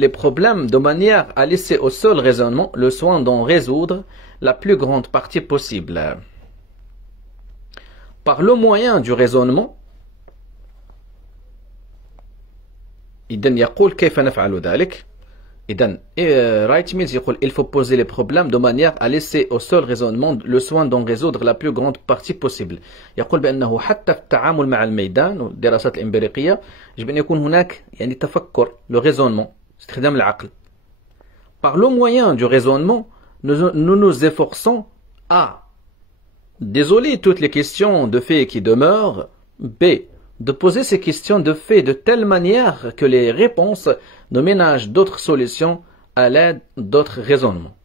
les problèmes de manière à laisser au seul raisonnement le soin d'en résoudre la plus grande partie possible. Par le moyen du raisonnement, إذن يقول كيف نفعل ذلك؟ إذن رايت ميلز يقول il faut poser les problèmes de manière à laisser au seul raisonnement le soin d'en résoudre la plus grande partie possible. يقول بأنه حتى في التعامل مع الميدان والدراسات الإمبريقية يجب أن يكون هناك يعني تفكر le raisonnement استخدام العقل. Par le moyen du raisonnement, nous nous efforçons à désoler toutes les questions de fait qui demeurent, b de poser ces questions de fait de telle manière que les réponses ne ménagent d'autres solutions à l'aide d'autres raisonnements.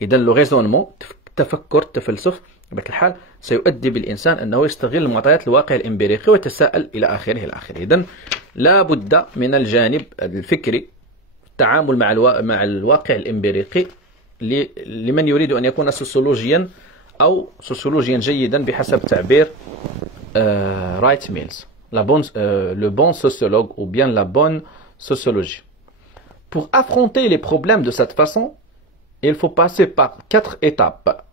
إذن le raisonnement تفكر التفلسف بطبيعة الحال سيؤدي بالإنسان أنه يستغل معطيات الواقع الإمبريقي ويتساءل إلى آخره إلى آخره. إذن لا بد من الجانب الفكري التعامل مع الواقع الإمبريقي لمن يريد أن يكون سوسيولوجيا أو سوسيولوجيا جيدا بحسب تعبير Wright Mills, le bon sociologue ou bien la bonne sociologie. Pour affronter les problèmes de cette façon, il faut passer par 4 étapes.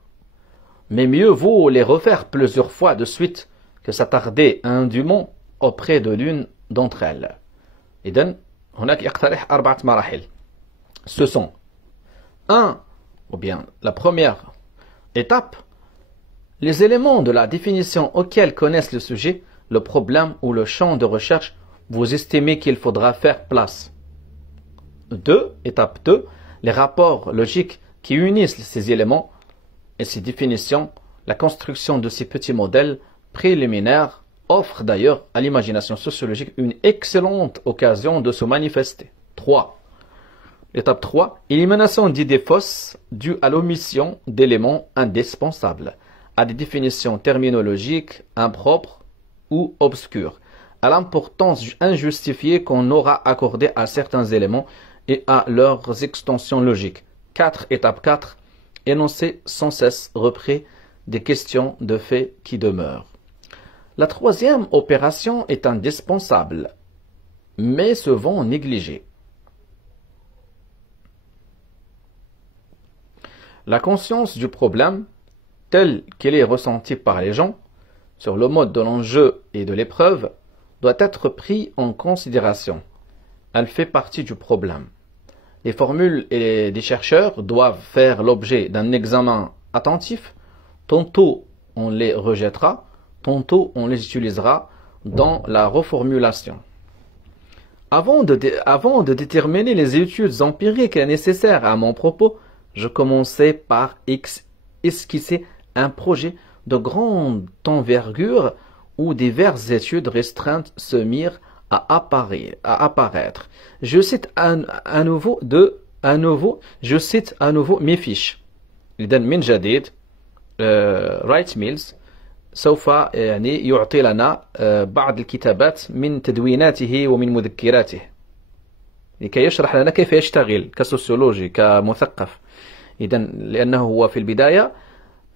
Mais mieux vaut les refaire plusieurs fois de suite que s'attarder indûment auprès de l'une d'entre elles. إذن هناك يقترح 4 مراحل. Ce sont 1 ou bien la première étape, les éléments de la définition auxquels connaissent le sujet, le problème ou le champ de recherche, vous estimez qu'il faudra faire place. 2, étape 2, les rapports logiques qui unissent ces éléments et ces définitions, la construction de ces petits modèles préliminaires offre d'ailleurs à l'imagination sociologique une excellente occasion de se manifester. 3. Étape 3, élimination d'idées fausses dues à l'omission d'éléments indispensables, à des définitions terminologiques impropres ou obscures, à l'importance injustifiée qu'on aura accordée à certains éléments et à leurs extensions logiques. 4, étape 4, énoncer sans cesse repris des questions de fait qui demeurent. La troisième opération est indispensable, mais souvent négligée. La conscience du problème, telle qu'elle est ressentie par les gens, sur le mode de l'enjeu et de l'épreuve, doit être prise en considération. Elle fait partie du problème. Les formules des chercheurs doivent faire l'objet d'un examen attentif. Tantôt on les rejettera, tantôt on les utilisera dans la reformulation. Avant de déterminer les études empiriques nécessaires à mon propos, je commençais par esquisser un projet de grande envergure où diverses études restreintes se mirent à apparaître. Je cite à nouveau mes fiches. إذن من جديد رايت ميلز سوف يعني يعطي لنا بعض الكتابات من تدويناته ومن مذكراته لكي يشرح لنا كيف يشتغل كسوسيولوجي كمثقف. إذن لأنه هو في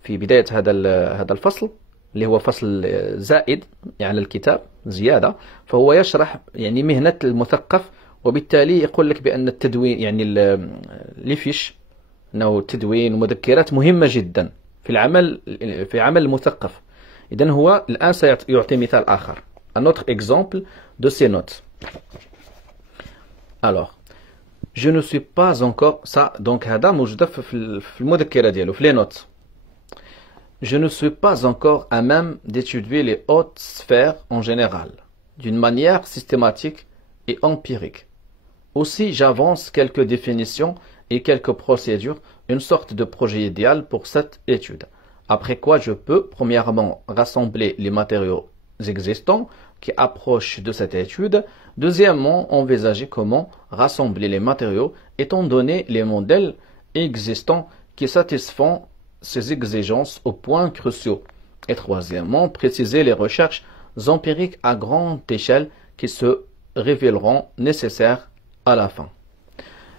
بداية هذا الفصل اللي هو فصل زائد يعني الكتاب زيادة، فهو يشرح يعني مهنة المثقف وبالتالي يقول لك بأن التدوين يعني لي فيش أنه التدوين ومذكرات مهمة جدا في عمل المثقف. إذن هو الآن سيعطي مثال آخر. Un autre exemple de ces notes. Alors, je ne suis pas encore ça donc هذا موجودة في المذكرة ديالو في les notes. Je ne suis pas encore à même d'étudier les hautes sphères en général, d'une manière systématique et empirique. Aussi, j'avance quelques définitions et quelques procédures, une sorte de projet idéal pour cette étude. Après quoi, je peux, premièrement, rassembler les matériaux existants qui approchent de cette étude. Deuxièmement, envisager comment rassembler les matériaux étant donné les modèles existants qui satisfont ces exigences aux points cruciaux. Et troisièmement, préciser les recherches empiriques à grande échelle qui se révéleront nécessaires à la fin.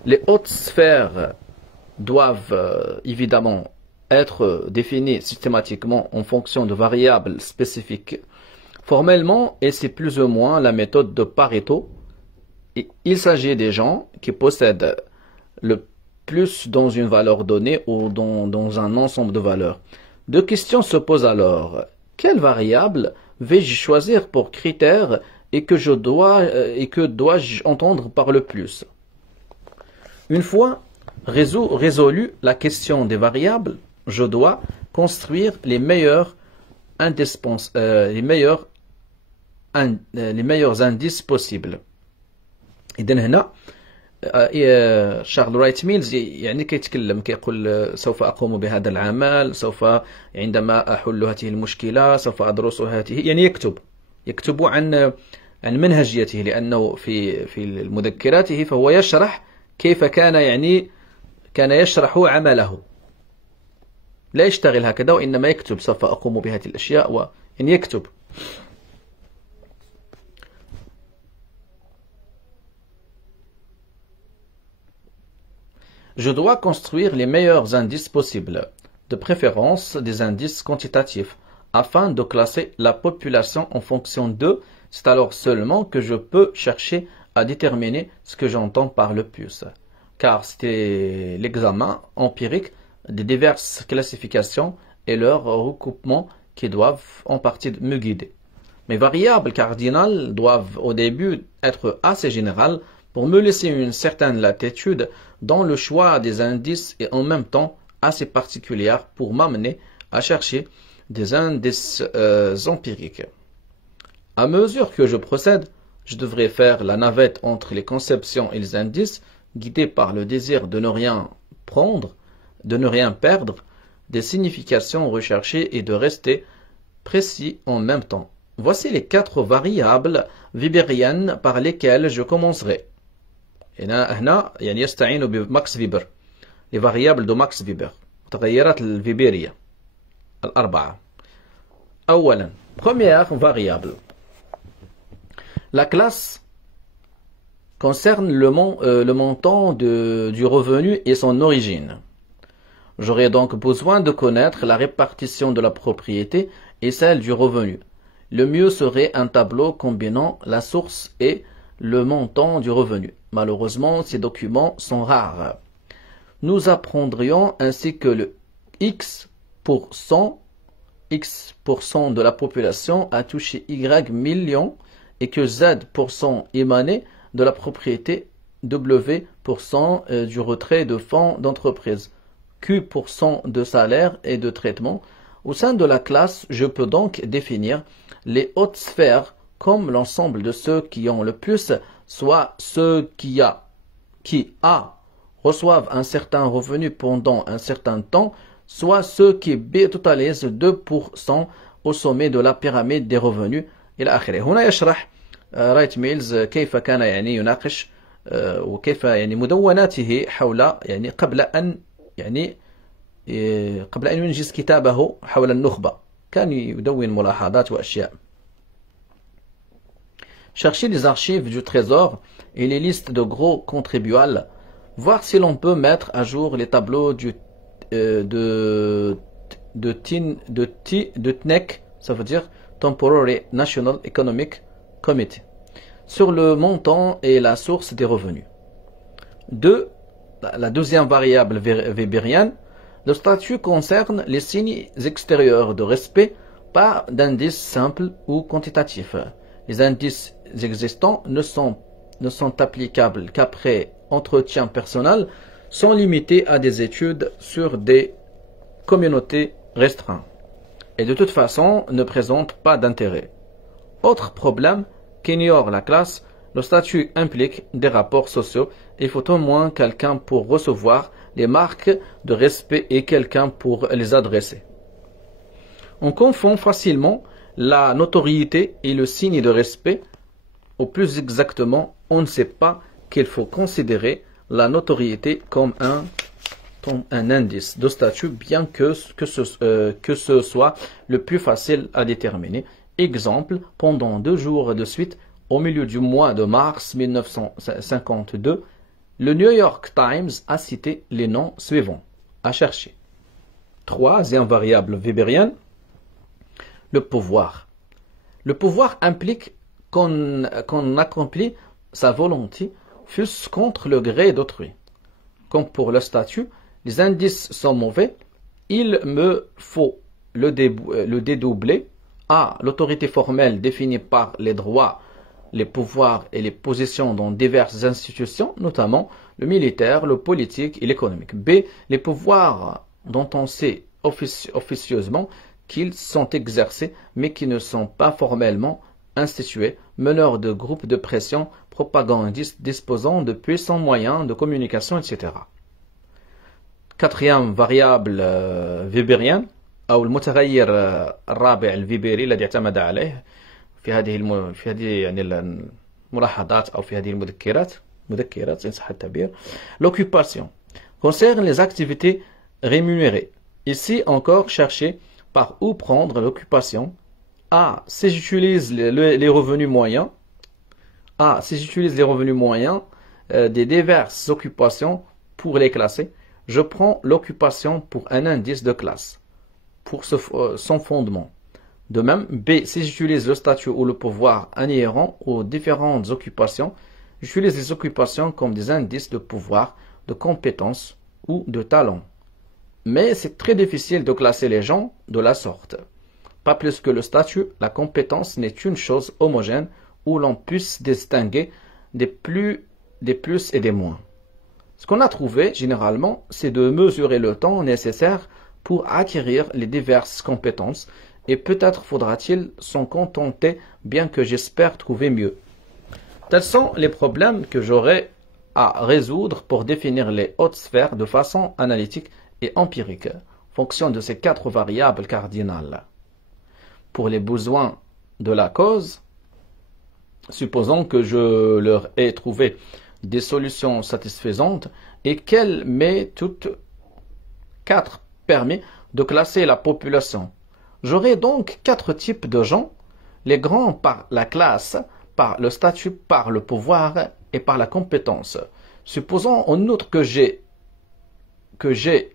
Les hautes sphères doivent évidemment être définies systématiquement en fonction de variables spécifiques. Formellement, et c'est plus ou moins la méthode de Pareto, il s'agit des gens qui possèdent le plus dans une valeur donnée ou dans un ensemble de valeurs. Deux questions se posent alors. Quelle variable vais-je choisir pour critère et que dois-je entendre par le plus? Une fois résolu la question des variables, je dois construire les meilleurs indices possibles. إذن هنا شارل رايت ميلز يعني كيتكلم كيقول سوف أقوم بهذا العمل، سوف عندما أحل هذه المشكلة سوف أدرس هذه، يعني يكتب عن منهجيته، لأنه في مذكراته فهو يشرح كيف كان يشرح عمله، لا يشتغل هكذا وإنما يكتب سوف أقوم بهذه الأشياء يعني يكتب. Je dois construire les meilleurs indices possibles, de préférence des indices quantitatifs, afin de classer la population en fonction d'eux. C'est alors seulement que je peux chercher à déterminer ce que j'entends par le plus. Car c'est l'examen empirique des diverses classifications et leurs recoupements qui doivent en partie me guider. Mes variables cardinales doivent au début être assez générales pour me laisser une certaine latitude dans le choix des indices et en même temps assez particulière pour m'amener à chercher des indices empiriques. À mesure que je procède, je devrais faire la navette entre les conceptions et les indices, guidé par le désir de ne rien perdre, des significations recherchées et de rester précis en même temps. Voici les 4 variables weberiennes par lesquelles je commencerai. هنا يعني يستعين بماكس فيبر، les variables de Max Weber، متغيرات الفيبرية الأربعة. أولا، première variable. La classe concerne le montant du revenu et son origine. J'aurai donc besoin de connaître la répartition de la propriété et celle du revenu. Le mieux serait un tableau combinant la source et le montant du revenu. Malheureusement, ces documents sont rares. Nous apprendrions ainsi que le X% de la population a touché Y millions et que Z% émanait de la propriété, W% du retrait de fonds d'entreprise, Q% de salaire et de traitement. Au sein de la classe, je peux donc définir les hautes sphères comme l'ensemble de ceux qui ont le plus, soit ceux qui reçoivent un certain revenu pendant un certain temps, soit ceux qui B totalisent 2% au sommet de la pyramide des revenus إلى آخره. هنا يشرح رايت ميلز كيف كان يناقش وكيف مدوناته حول قبل أن ينجز كتابه حول النخبة كان يدون ملاحظات وأشياء. Chercher les archives du trésor et les listes de gros contribuables, voir si l'on peut mettre à jour les tableaux de TNEC, ça veut dire Temporary National Economic Committee. sur le montant et la source des revenus. 2. La deuxième variable weberienne, le statut concerne les signes extérieurs de respect, pas d'indices simples ou quantitatifs. Les indices existants ne sont applicables qu'après entretien personnel, sont limités à des études sur des communautés restreintes et de toute façon ne présentent pas d'intérêt. Autre problème qu'ignore la classe, le statut implique des rapports sociaux. Il faut au moins quelqu'un pour recevoir les marques de respect et quelqu'un pour les adresser. On confond facilement la notoriété et le signe de respect. Ou plus exactement, on ne sait pas qu'il faut considérer la notoriété comme un indice de statut, bien que ce soit le plus facile à déterminer. Exemple, pendant 2 jours de suite, au milieu du mois de mars 1952, le New York Times a cité les noms suivants à chercher. Troisième variable weberienne, le pouvoir. Le pouvoir implique qu'on accomplit sa volonté, fût-ce contre le gré d'autrui. Comme pour le statut, les indices sont mauvais, il me faut le dédoubler. A. L'autorité formelle définie par les droits, les pouvoirs et les positions dans diverses institutions, notamment le militaire, le politique et l'économique. B. Les pouvoirs dont on sait officieusement qu'ils sont exercés, mais qui ne sont pas formellement institués, meneurs de groupes de pression, propagandistes disposant de puissants moyens de communication, etc. Quatrième variable weberienne, أو المتغير الرابع الفيبيري الذي اعتمد عليه في هذه يعني الملاحظات أو في هذه المذكرات إن صح التعبير. L'occupation concerne les activités rémunérées. Ici encore, chercher par où prendre l'occupation. A. Si j'utilise les revenus moyens. A. Si j'utilise les revenus moyens des diverses occupations pour les classer, je prends l'occupation pour un indice de classe, pour son fondement. De même, B. Si j'utilise le statut ou le pouvoir inhérent aux différentes occupations, j'utilise les occupations comme des indices de pouvoir, de compétence ou de talent. Mais c'est très difficile de classer les gens de la sorte. Pas plus que le statut, la compétence n'est une chose homogène où l'on puisse distinguer des plus et des moins. Ce qu'on a trouvé, généralement, c'est de mesurer le temps nécessaire pour acquérir les diverses compétences, et peut-être faudra-t-il s'en contenter, bien que j'espère trouver mieux. Tels sont les problèmes que j'aurai à résoudre pour définir les hautes sphères de façon analytique et empirique, fonction de ces 4 variables cardinales. Pour les besoins de la cause, supposons que je leur ai trouvé des solutions satisfaisantes et qu'elle m'ait toutes 4 permis de classer la population. J'aurai donc 4 types de gens, les grands par la classe, par le statut, par le pouvoir et par la compétence. Supposons en outre que j'ai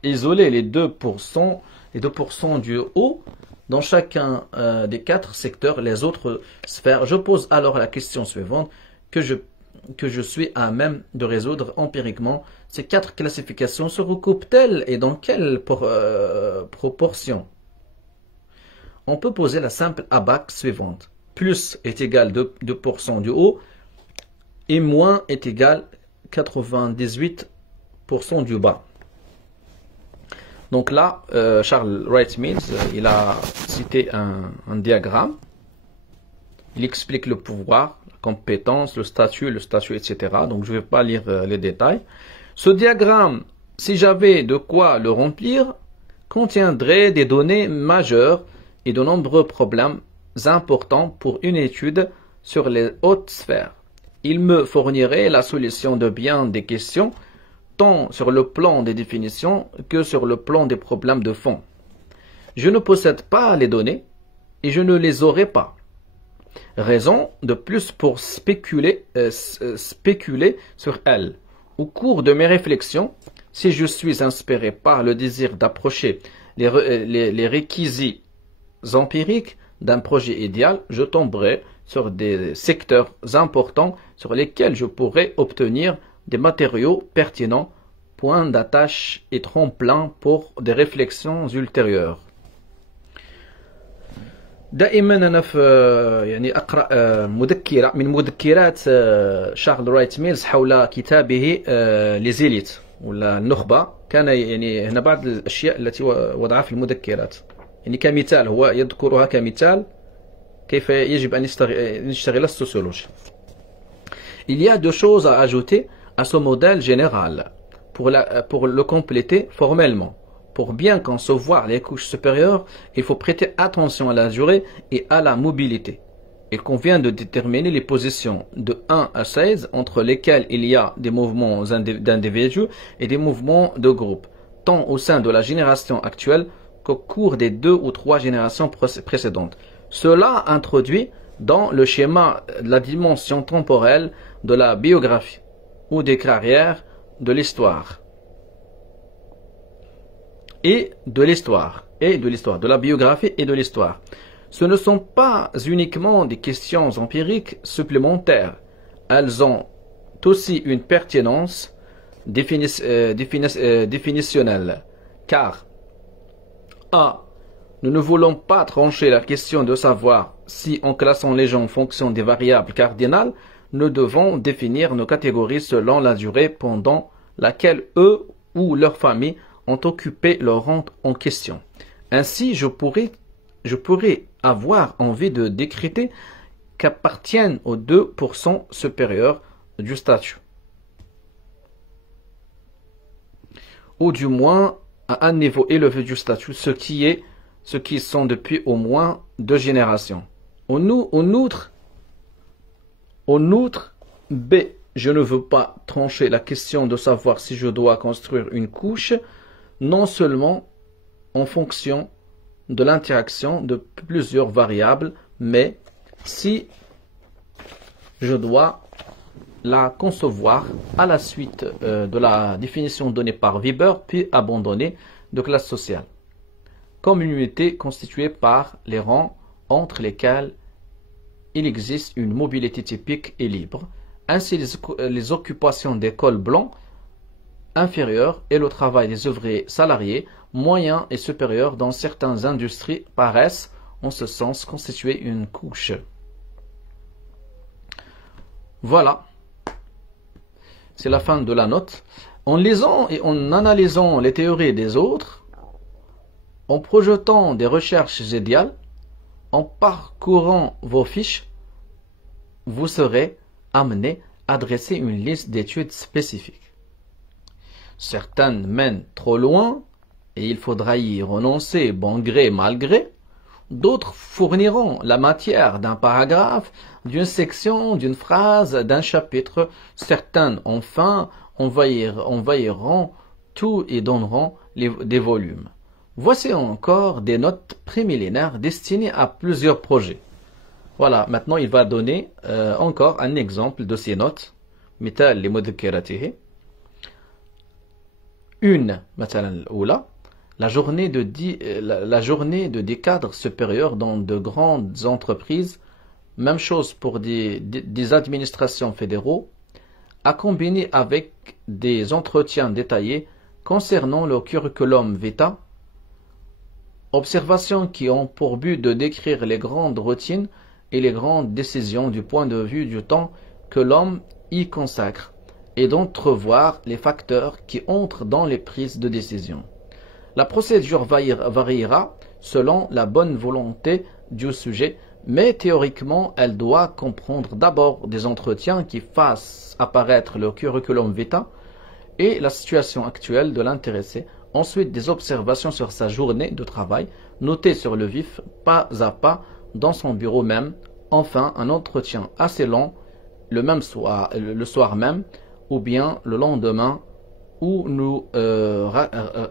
isolé les 2% du haut dans chacun des 4 secteurs, les autres sphères. Je pose alors la question suivante que je suis à même de résoudre empiriquement. Ces 4 classifications se recoupent-elles et dans quelle proportion? On peut poser la simple abaque suivante. Plus est égal 2% du haut et moins est égal 98% du bas. Donc là, Charles Wright Mills, il a cité un diagramme. Il explique le pouvoir, la compétence, le statut, etc. Donc je ne vais pas lire les détails. Ce diagramme, si j'avais de quoi le remplir, contiendrait des données majeures et de nombreux problèmes importants pour une étude sur les hautes sphères. Il me fournirait la solution de bien des questions, tant sur le plan des définitions que sur le plan des problèmes de fond. Je ne possède pas les données et je ne les aurai pas. Raison de plus pour spéculer sur elles. Au cours de mes réflexions, si je suis inspiré par le désir d'approcher les réquisites empiriques d'un projet idéal, je tomberai sur des secteurs importants sur lesquels je pourrais obtenir des matériaux pertinents, points d'attache et tremplin pour des réflexions ultérieures. دائما أنا في يعني أقرأ مذكرة من مذكرات شارل رايت ميلز حول كتابه ليزيليت ولا النخبة. كان يعني هنا بعض الأشياء التي وضعها في المذكرات يعني كمثال، هو يذكرها كمثال كيف يجب أن نشتغل السوسيولوجي. Il y a deux choses à ajouter à ce modèle général pour le compléter formellement. Pour bien concevoir les couches supérieures, il faut prêter attention à la durée et à la mobilité. Il convient de déterminer les positions de 1 à 16 entre lesquelles il y a des mouvements d'individus et des mouvements de groupe, tant au sein de la génération actuelle qu'au cours des 2 ou 3 générations précédentes. Cela introduit dans le schéma la dimension temporelle de la biographie ou des carrières de l'histoire. De la biographie et de l'histoire. Ce ne sont pas uniquement des questions empiriques supplémentaires. Elles ont aussi une pertinence définitionnelle. Car A. Nous ne voulons pas trancher la question de savoir si, en classant les gens en fonction des variables cardinales, nous devons définir nos catégories selon la durée pendant laquelle eux ou leur famille ont occupé leur rang en question. Ainsi, je pourrais avoir envie de décréter qu'appartiennent aux 2% supérieurs du statut, ou du moins à un niveau élevé du statut, ce qui sont depuis au moins 2 générations. En outre, B, je ne veux pas trancher la question de savoir si je dois construire une couche, non seulement en fonction de l'interaction de plusieurs variables, mais si je dois la concevoir à la suite de la définition donnée par Weber, puis abandonnée de classe sociale, comme une unité constituée par les rangs entre lesquels il existe une mobilité typique et libre. Ainsi, les occupations des cols blancs inférieures et le travail des ouvriers salariés moyens et supérieurs dans certaines industries paraissent en ce sens constituer une couche. Voilà, c'est la fin de la note. En lisant et en analysant les théories des autres, en projetant des recherches idéales, en parcourant vos fiches, vous serez amené à dresser une liste d'études spécifiques. Certaines mènent trop loin et il faudra y renoncer bon gré mal gré. D'autres fourniront la matière d'un paragraphe, d'une section, d'une phrase, d'un chapitre. Certaines, enfin, envahiront tout et donneront des volumes. Voici encore des notes préliminaires destinées à plusieurs projets. Voilà, maintenant il va donner encore un exemple de ces notes. مثال لمذكرته. La journée de 10 cadres supérieurs dans de grandes entreprises, même chose pour des administrations fédéraux, à combiner avec des entretiens détaillés concernant le curriculum vitae, observations qui ont pour but de décrire les grandes routines et les grandes décisions du point de vue du temps que l'homme y consacre, et d'entrevoir les facteurs qui entrent dans les prises de décision. La procédure variera selon la bonne volonté du sujet, mais théoriquement, elle doit comprendre d'abord des entretiens qui fassent apparaître le curriculum vitae et la situation actuelle de l'intéressé, ensuite des observations sur sa journée de travail, notées sur le vif, pas à pas, dans son bureau même, enfin un entretien assez long, le soir même, ou bien le lendemain, où nous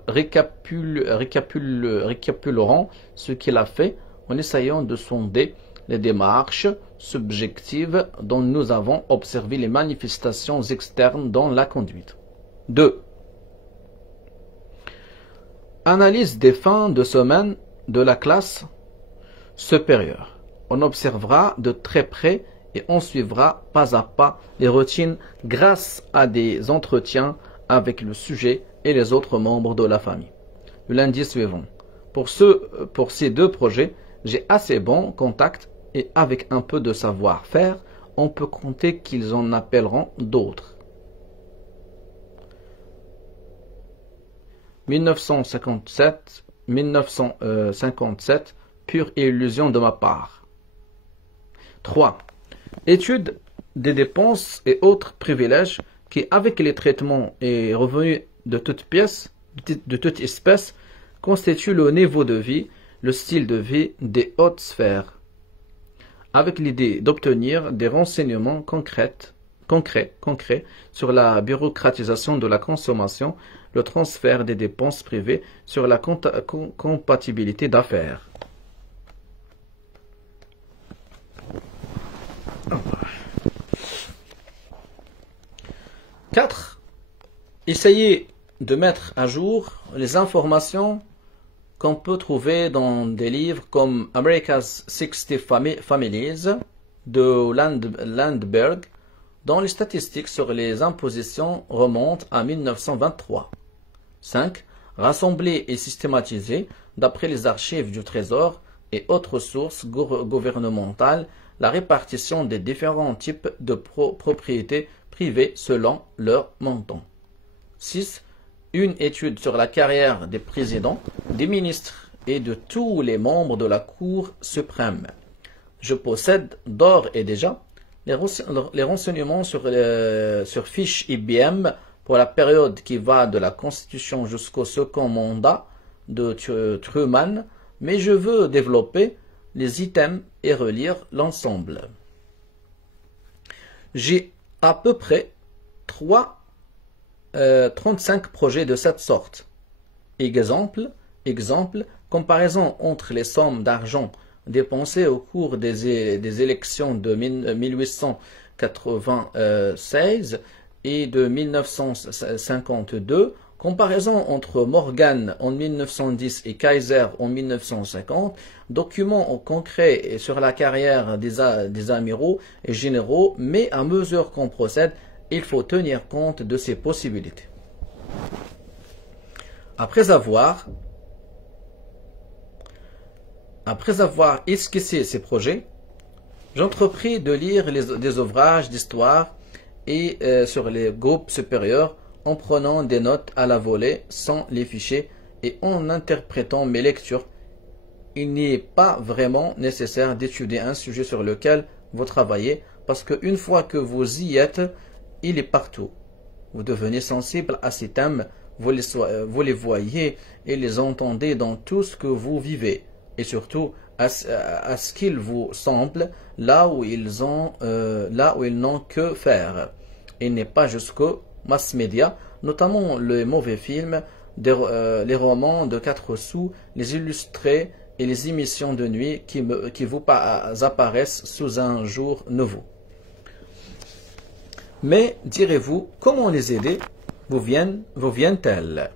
récapitulerons ce qu'il a fait en essayant de sonder les démarches subjectives dont nous avons observé les manifestations externes dans la conduite. 2. Analyse des fins de semaine de la classe supérieur. On observera de très près et on suivra pas à pas les routines grâce à des entretiens avec le sujet et les autres membres de la famille. Le lundi suivant. Pour ces deux projets, j'ai assez bon contact et avec un peu de savoir-faire, on peut compter qu'ils en appelleront d'autres. 1957, pure illusion de ma part. 3. Étude des dépenses et autres privilèges qui, avec les traitements et revenus de toute pièce, de toute espèce, constituent le niveau de vie, le style de vie des hautes sphères, avec l'idée d'obtenir des renseignements concrets sur la bureaucratisation de la consommation, le transfert des dépenses privées sur la compatibilité d'affaires. Quatre. Essayez de mettre à jour les informations qu'on peut trouver dans des livres comme America's 60 Families de Landberg, dont les statistiques sur les impositions remontent à 1923. 5. Rassembler et systématiser, d'après les archives du Trésor et autres sources gouvernementales, la répartition des différents types de propriétés privées selon leur montant. 6. Une étude sur la carrière des présidents, des ministres et de tous les membres de la Cour suprême. Je possède d'ores et déjà les renseignements sur fiche IBM pour la période qui va de la Constitution jusqu'au second mandat de Truman, mais je veux développer les items et relire l'ensemble. J'ai à peu près 35 projets de cette sorte. Exemple, comparaison entre les sommes d'argent dépensées au cours des élections de 1896 et de 1952, comparaison entre Morgan en 1910 et Kaiser en 1950, documents concrets sur la carrière des amiraux et généraux, mais à mesure qu'on procède, il faut tenir compte de ces possibilités. Après avoir esquissé ces projets, j'entrepris de lire des ouvrages d'histoire et sur les groupes supérieurs en prenant des notes à la volée sans les ficher et en interprétant mes lectures. Il n'est pas vraiment nécessaire d'étudier un sujet sur lequel vous travaillez parce qu'une fois que vous y êtes, il est partout. Vous devenez sensible à ces thèmes, vous les voyez et les entendez dans tout ce que vous vivez, et surtout à ce qu'il vous semble là où ils n'ont que faire. Il n'est pas jusqu'aux mass médias, notamment les mauvais films, les romans de 4 sous, les illustrés et les émissions de nuit qui vous apparaissent sous un jour nouveau. Mais, direz-vous, comment les idées vous viennent-elles?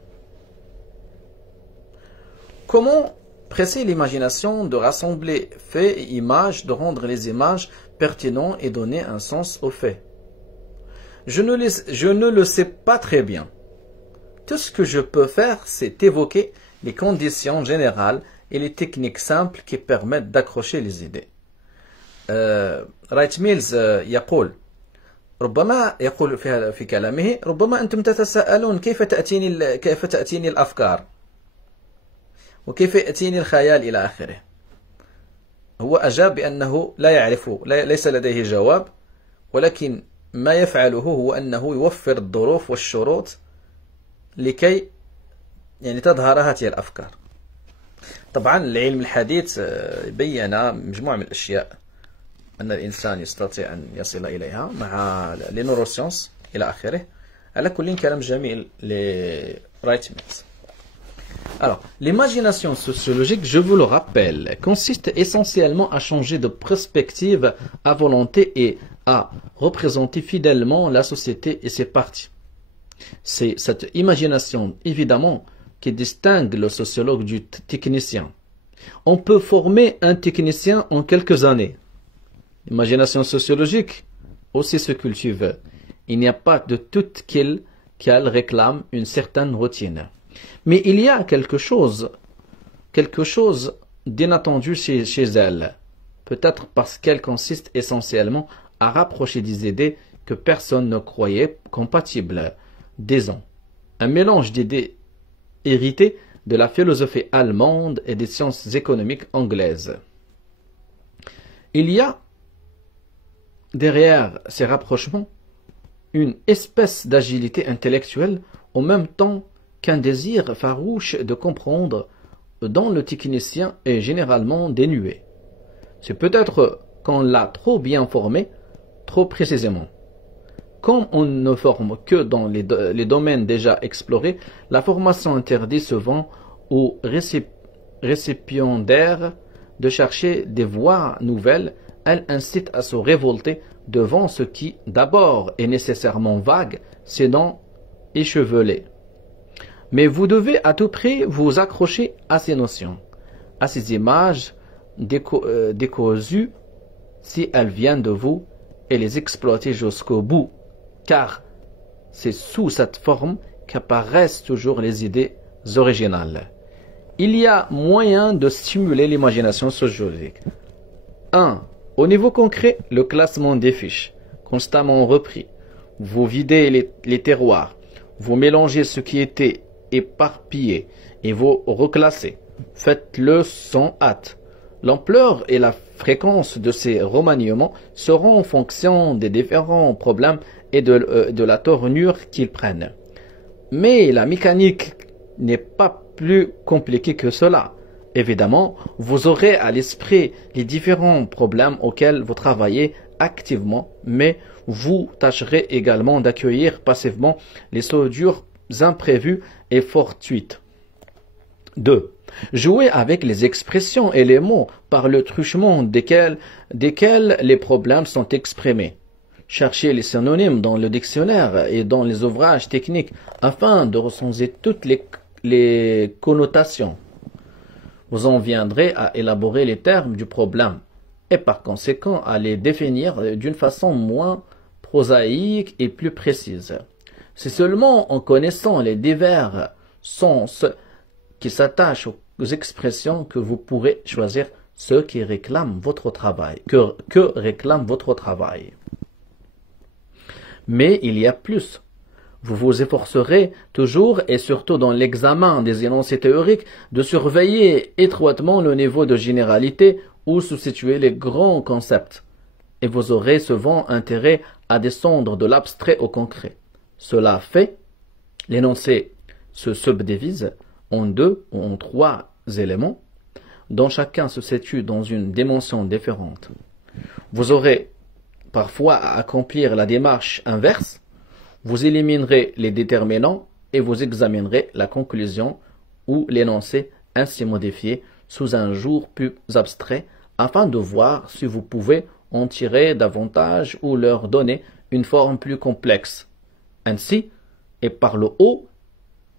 Comment presser l'imagination de rassembler faits et images, de rendre les images pertinentes et donner un sens aux faits? Je ne le sais pas très bien. Tout ce que je peux faire, c'est évoquer les conditions générales et les techniques simples qui permettent d'accrocher les idées. رايت ميلز يقول ربما يقول في كلامه ربما أنتم تتساءلون كيف تأتيني الأفكار وكيف يأتيني الخيال إلى آخره. هو أجاب بأنه لا يعرف، ليس لديه جواب، ولكن ما يفعله هو أنه يوفر الظروف والشروط لكي تظهر هذه الأفكار. طبعا العلم الحديث بين مجموعة من الأشياء أن الإنسان يستطيع أن يصل إليها مع لنوروسيونس إلى آخره. على كل كلام جميل لرايت ميلز. Alors, l'imagination sociologique, je vous le rappelle, consiste essentiellement à changer de perspective à volonté et à représenter fidèlement la société et ses parties. C'est cette imagination, évidemment, qui distingue le sociologue du technicien. On peut former un technicien en quelques années. L'imagination sociologique aussi se cultive. Il n'y a pas de toute qu'elle réclame une certaine routine. Mais il y a quelque chose d'inattendu chez elle. Peut-être parce qu'elle consiste essentiellement à rapprocher des idées que personne ne croyait compatibles. Disons, un mélange d'idées héritées de la philosophie allemande et des sciences économiques anglaises. Il y a derrière ces rapprochements une espèce d'agilité intellectuelle en même temps qu'un désir farouche de comprendre dont le technicien est généralement dénué. C'est peut-être qu'on l'a trop bien formé, trop précisément. Comme on ne forme que dans les domaines déjà explorés, la formation interdit souvent aux récipiendaires de chercher des voies nouvelles. Elle incite à se révolter devant ce qui, d'abord, est nécessairement vague, sinon échevelé. Mais vous devez à tout prix vous accrocher à ces notions, à ces images décousues, si elles viennent de vous, et les exploiter jusqu'au bout, car c'est sous cette forme qu'apparaissent toujours les idées originales. Il y a moyen de stimuler l'imagination sociologique. 1. Au niveau concret, le classement des fiches, constamment repris. Vous videz les terroirs, vous mélangez ce qui était éparpillé et vous reclassez. Faites-le sans hâte. L'ampleur et la fréquence de ces remaniements seront en fonction des différents problèmes et de la tournure qu'ils prennent. Mais la mécanique n'est pas plus compliquée que cela. Évidemment, vous aurez à l'esprit les différents problèmes auxquels vous travaillez activement, mais vous tâcherez également d'accueillir passivement les soudures imprévues et fortuites. 2. Jouez avec les expressions et les mots par le truchement desquels les problèmes sont exprimés. Cherchez les synonymes dans le dictionnaire et dans les ouvrages techniques afin de recenser toutes les connotations. Vous en viendrez à élaborer les termes du problème et par conséquent à les définir d'une façon moins prosaïque et plus précise. C'est seulement en connaissant les divers sens qui s'attachent aux expressions que vous pourrez choisir ce qui réclame votre travail, que réclame votre travail. Mais il y a plus. Vous vous efforcerez toujours et surtout dans l'examen des énoncés théoriques de surveiller étroitement le niveau de généralité où se situent les grands concepts. Et vous aurez souvent intérêt à descendre de l'abstrait au concret. Cela fait, l'énoncé se subdivise en 2 ou en 3 éléments, dont chacun se situe dans une dimension différente. Vous aurez parfois à accomplir la démarche inverse. Vous éliminerez les déterminants et vous examinerez la conclusion ou l'énoncé ainsi modifié sous un jour plus abstrait afin de voir si vous pouvez en tirer davantage ou leur donner une forme plus complexe. Ainsi, et par le haut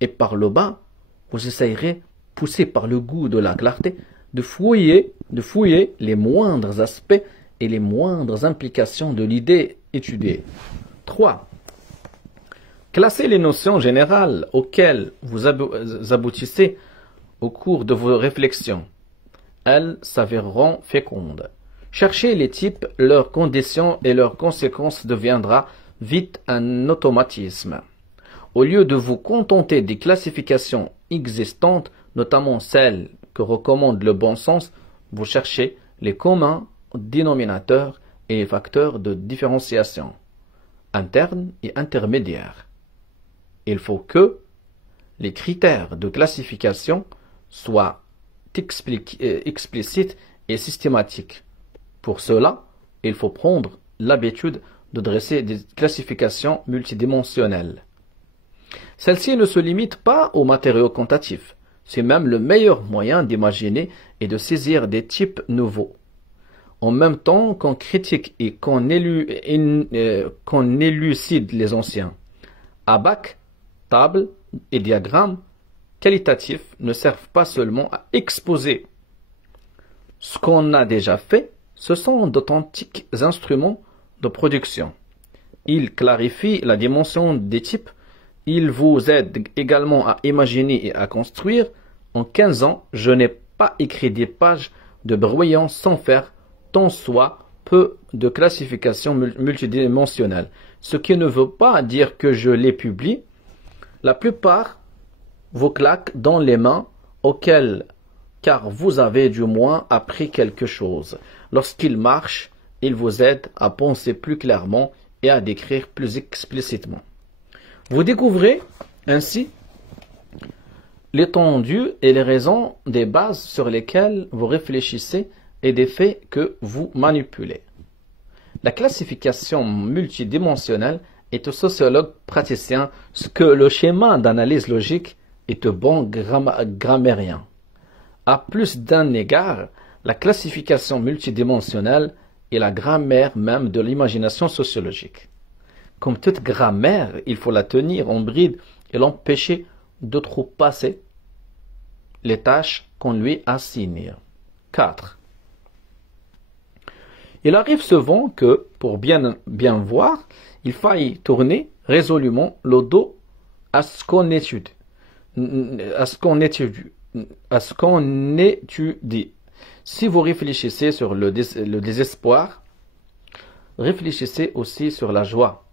et par le bas, vous essayerez, poussé par le goût de la clarté, de fouiller les moindres aspects et les moindres implications de l'idée étudiée. 3. Classez les notions générales auxquelles vous aboutissez au cours de vos réflexions. Elles s'avéreront fécondes. Cherchez les types, leurs conditions et leurs conséquences deviendra vite un automatisme. Au lieu de vous contenter des classifications existantes, notamment celles que recommande le bon sens, vous cherchez les communs dénominateurs et les facteurs de différenciation, internes et intermédiaires. Il faut que les critères de classification soient explicites et systématiques. Pour cela, il faut prendre l'habitude de dresser des classifications multidimensionnelles. Celle-ci ne se limite pas aux matériaux quantitatifs. C'est même le meilleur moyen d'imaginer et de saisir des types nouveaux. En même temps qu'on critique et qu'on élucide les anciens. Abac, tables et diagrammes qualitatifs ne servent pas seulement à exposer Ce qu'on a déjà fait, ce sont d'authentiques instruments de production. Ils clarifient la dimension des types. Ils vous aident également à imaginer et à construire. En 15 ans, je n'ai pas écrit des pages de brouillon sans faire tant soit peu de classification multidimensionnelle. Ce qui ne veut pas dire que je les publie. La plupart vous claquent dans les mains car vous avez du moins appris quelque chose. Lorsqu'ils marchent, ils vous aident à penser plus clairement et à décrire plus explicitement. Vous découvrez ainsi l'étendue et les raisons des bases sur lesquelles vous réfléchissez et des faits que vous manipulez. La classification multidimensionnelle est au sociologue praticien ce que le schéma d'analyse logique est au bon grammairien. À plus d'un égard, la classification multidimensionnelle est la grammaire même de l'imagination sociologique. Comme toute grammaire, il faut la tenir en bride et l'empêcher d'outrepasser les tâches qu'on lui assigne. 4. Il arrive souvent que, pour bien voir, il faille tourner résolument le dos à ce qu'on étudie. Si vous réfléchissez sur le désespoir, réfléchissez aussi sur la joie.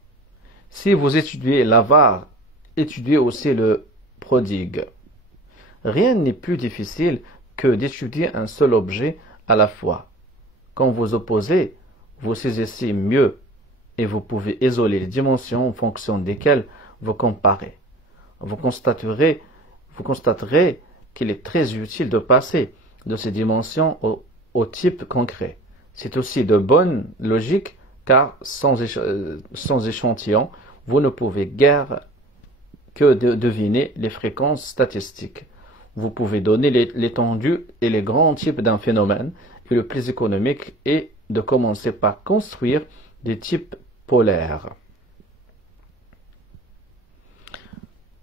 Si vous étudiez l'avare, étudiez aussi le prodigue. Rien n'est plus difficile que d'étudier un seul objet à la fois. Quand vous opposez, vous saisissez mieux et vous pouvez isoler les dimensions en fonction desquelles vous comparez. Vous constaterez qu'il est très utile de passer de ces dimensions au type concret. C'est aussi de bonne logique car sans échantillon, vous ne pouvez guère que deviner les fréquences statistiques. Vous pouvez donner l'étendue et les grands types d'un phénomène, et le plus économique est de commencer par construire des types polaires.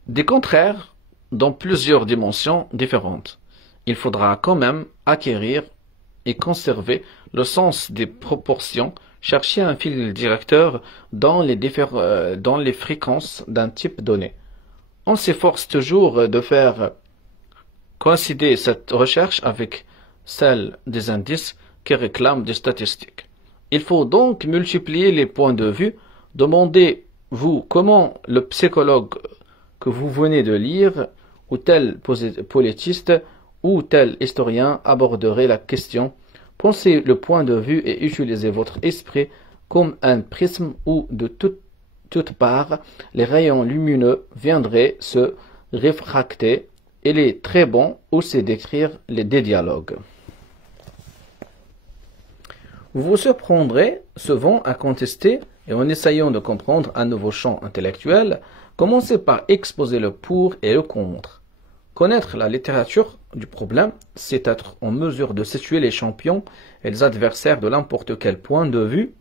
Des contraires dans plusieurs dimensions différentes. Il faudra quand même acquérir et conserver le sens des proportions, chercher un fil directeur dans les fréquences d'un type donné. On s'efforce toujours de faire coïncider cette recherche avec celle des indices qui réclament des statistiques. Il faut donc multiplier les points de vue. Demandez-vous comment le psychologue que vous venez de lire, ou tel politiste, ou tel historien aborderait la question. Pensez le point de vue et utilisez votre esprit comme un prisme où de toutes parts les rayons lumineux viendraient se réfracter. Il est très bon aussi d'écrire des dialogues. Vous vous surprendrez souvent à contester et en essayant de comprendre un nouveau champ intellectuel, commencez par exposer le pour et le contre. Connaître la littérature du problème, c'est être en mesure de situer les champions et les adversaires de n'importe quel point de vue.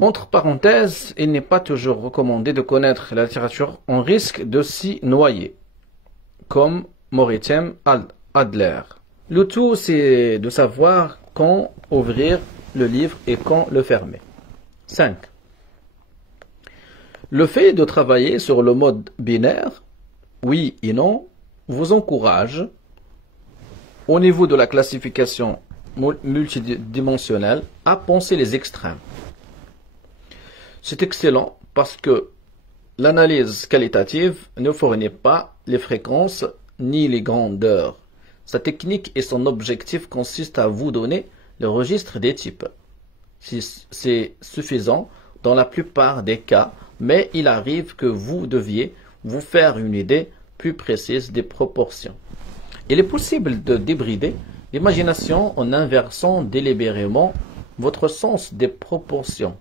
Entre parenthèses, il n'est pas toujours recommandé de connaître la littérature, on risque de s'y noyer, comme Mortimer Adler. Le tout, c'est de savoir quand ouvrir le livre et quand le fermer. 5. Le fait de travailler sur le mode binaire, oui et non, vous encourage, au niveau de la classification multidimensionnelle, à penser les extrêmes. C'est excellent parce que l'analyse qualitative ne fournit pas les fréquences ni les grandeurs. Sa technique et son objectif consistent à vous donner le registre des types. C'est suffisant dans la plupart des cas, mais il arrive que vous deviez vous faire une idée plus précise des proportions. Il est possible de débrider l'imagination en inversant délibérément votre sens des proportions.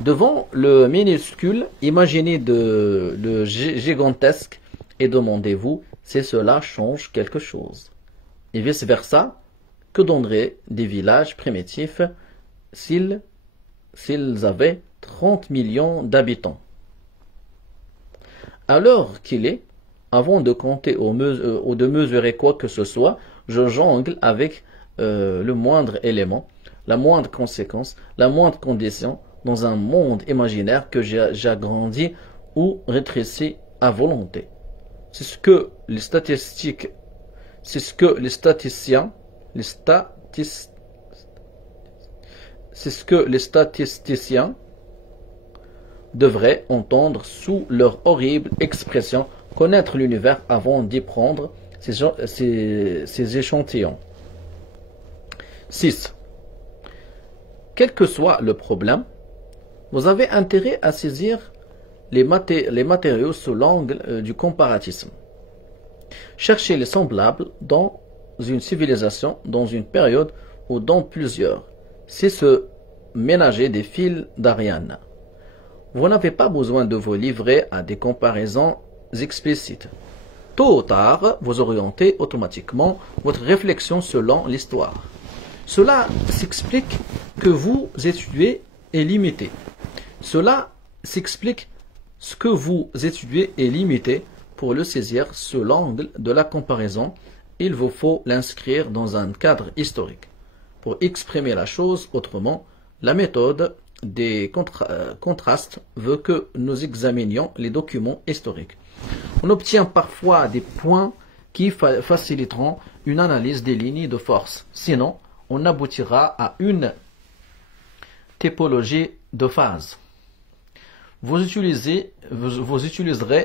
Devant le minuscule, imaginez le gigantesque et demandez-vous si cela change quelque chose. Et vice-versa, que donneraient des villages primitifs s'ils avaient 30 millions d'habitants? Alors qu'il est, Avant de compter ou de mesurer quoi que ce soit, je jongle avec le moindre élément, la moindre conséquence, la moindre condition dans un monde imaginaire que j'agrandis ou rétrécis à volonté. C'est ce que les statistiques, c'est ce que les statisticiens, c'est ce que les statisticiens devraient entendre sous leur horrible expression, connaître l'univers avant d'y prendre ces échantillons. 6. Quel que soit le problème, vous avez intérêt à saisir les matériaux sous l'angle du comparatisme. Cherchez les semblables dans une civilisation, dans une période ou dans plusieurs. C'est se ménager des fils d'Ariane. Vous n'avez pas besoin de vous livrer à des comparaisons explicites. Tôt ou tard, vous orientez automatiquement votre réflexion selon l'histoire. Cela s'explique que vous étudiez est limité. Cela s'explique ce que vous étudiez est limité. Pour le saisir sous l'angle de la comparaison, il vous faut l'inscrire dans un cadre historique. Pour exprimer la chose autrement, la méthode des contrastes veut que nous examinions les documents historiques. On obtient parfois des points qui faciliteront une analyse des lignes de force. Sinon, on aboutira à une typologie de phase. Vous utiliserez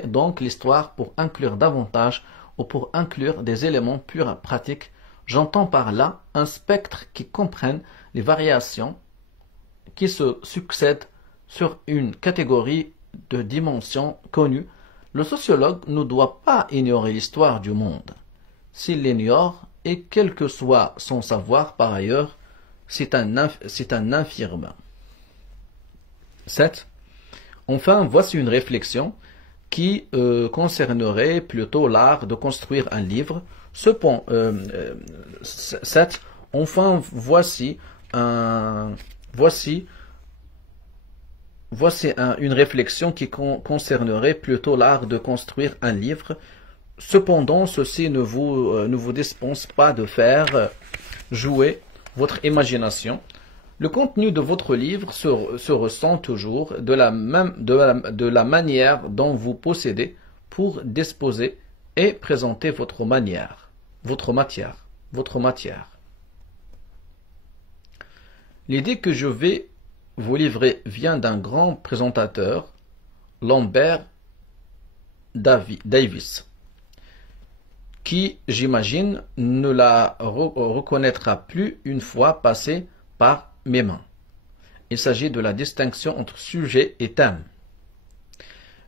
donc l'histoire pour inclure davantage ou pour inclure des éléments purs pratiques. J'entends par là un spectre qui comprenne les variations qui se succèdent sur une catégorie de dimensions connues. Le sociologue ne doit pas ignorer l'histoire du monde. S'il l'ignore, et quel que soit son savoir par ailleurs, c'est un infirme. 7. Enfin, voici une réflexion qui concernerait plutôt l'art de construire un livre. 7. Enfin, voici une réflexion qui concernerait plutôt l'art de construire un livre. Cependant, ceci ne vous dispense pas de faire jouer votre imagination. Le contenu de votre livre se ressent toujours de la manière dont vous possédez pour disposer et présenter votre matière. L'idée que je vais vous livrer vient d'un grand présentateur, Lambert Davis, qui, j'imagine, ne la reconnaîtra plus une fois passé par mes mains. Il s'agit de la distinction entre sujet et thème.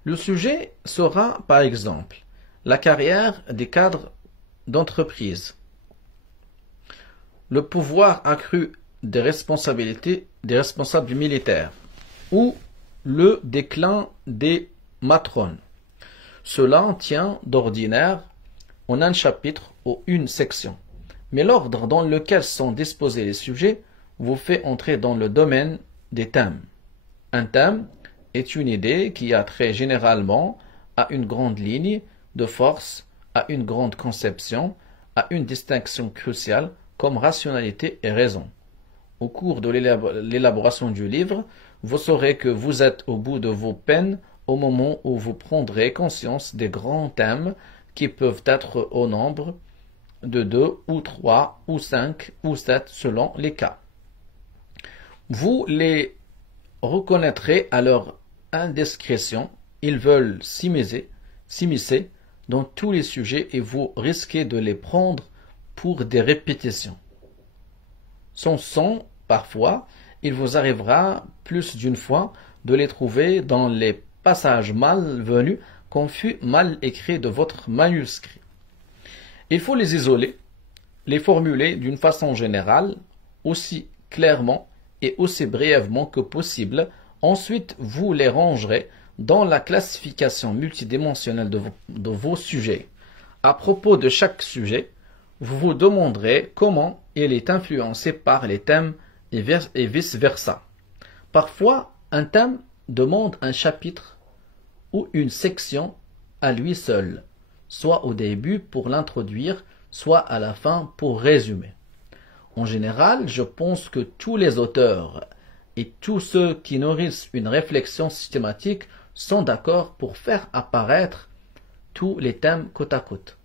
Le sujet sera, par exemple, la carrière des cadres d'entreprise, le pouvoir accru des responsables militaires ou le déclin des matrones. Cela tient d'ordinaire en un chapitre ou une section, mais l'ordre dans lequel sont disposés les sujets vous fait entrer dans le domaine des thèmes. Un thème est une idée qui a trait généralement à une grande ligne de force, à une grande conception, à une distinction cruciale comme rationalité et raison. Au cours de l'élaboration du livre, vous saurez que vous êtes au bout de vos peines au moment où vous prendrez conscience des grands thèmes qui peuvent être au nombre de 2 ou 3 ou 5 ou 7 selon les cas. Vous les reconnaîtrez à leur indiscrétion. Ils veulent s'immiscer dans tous les sujets et vous risquez de les prendre pour des répétitions. Parfois, il vous arrivera plus d'une fois de les trouver dans les passages malvenus, confus, mal écrits de votre manuscrit. Il faut les isoler, les formuler d'une façon générale, aussi clairement et aussi brièvement que possible. Ensuite, vous les rangerez dans la classification multidimensionnelle de vos sujets. À propos de chaque sujet, vous vous demanderez comment il est influencé par les thèmes et vice-versa. Parfois, un thème demande un chapitre ou une section à lui seul. soit au début pour l'introduire, soit à la fin pour résumer. En général, je pense que tous les auteurs et tous ceux qui nourrissent une réflexion systématique sont d'accord pour faire apparaître tous les thèmes côte à côte,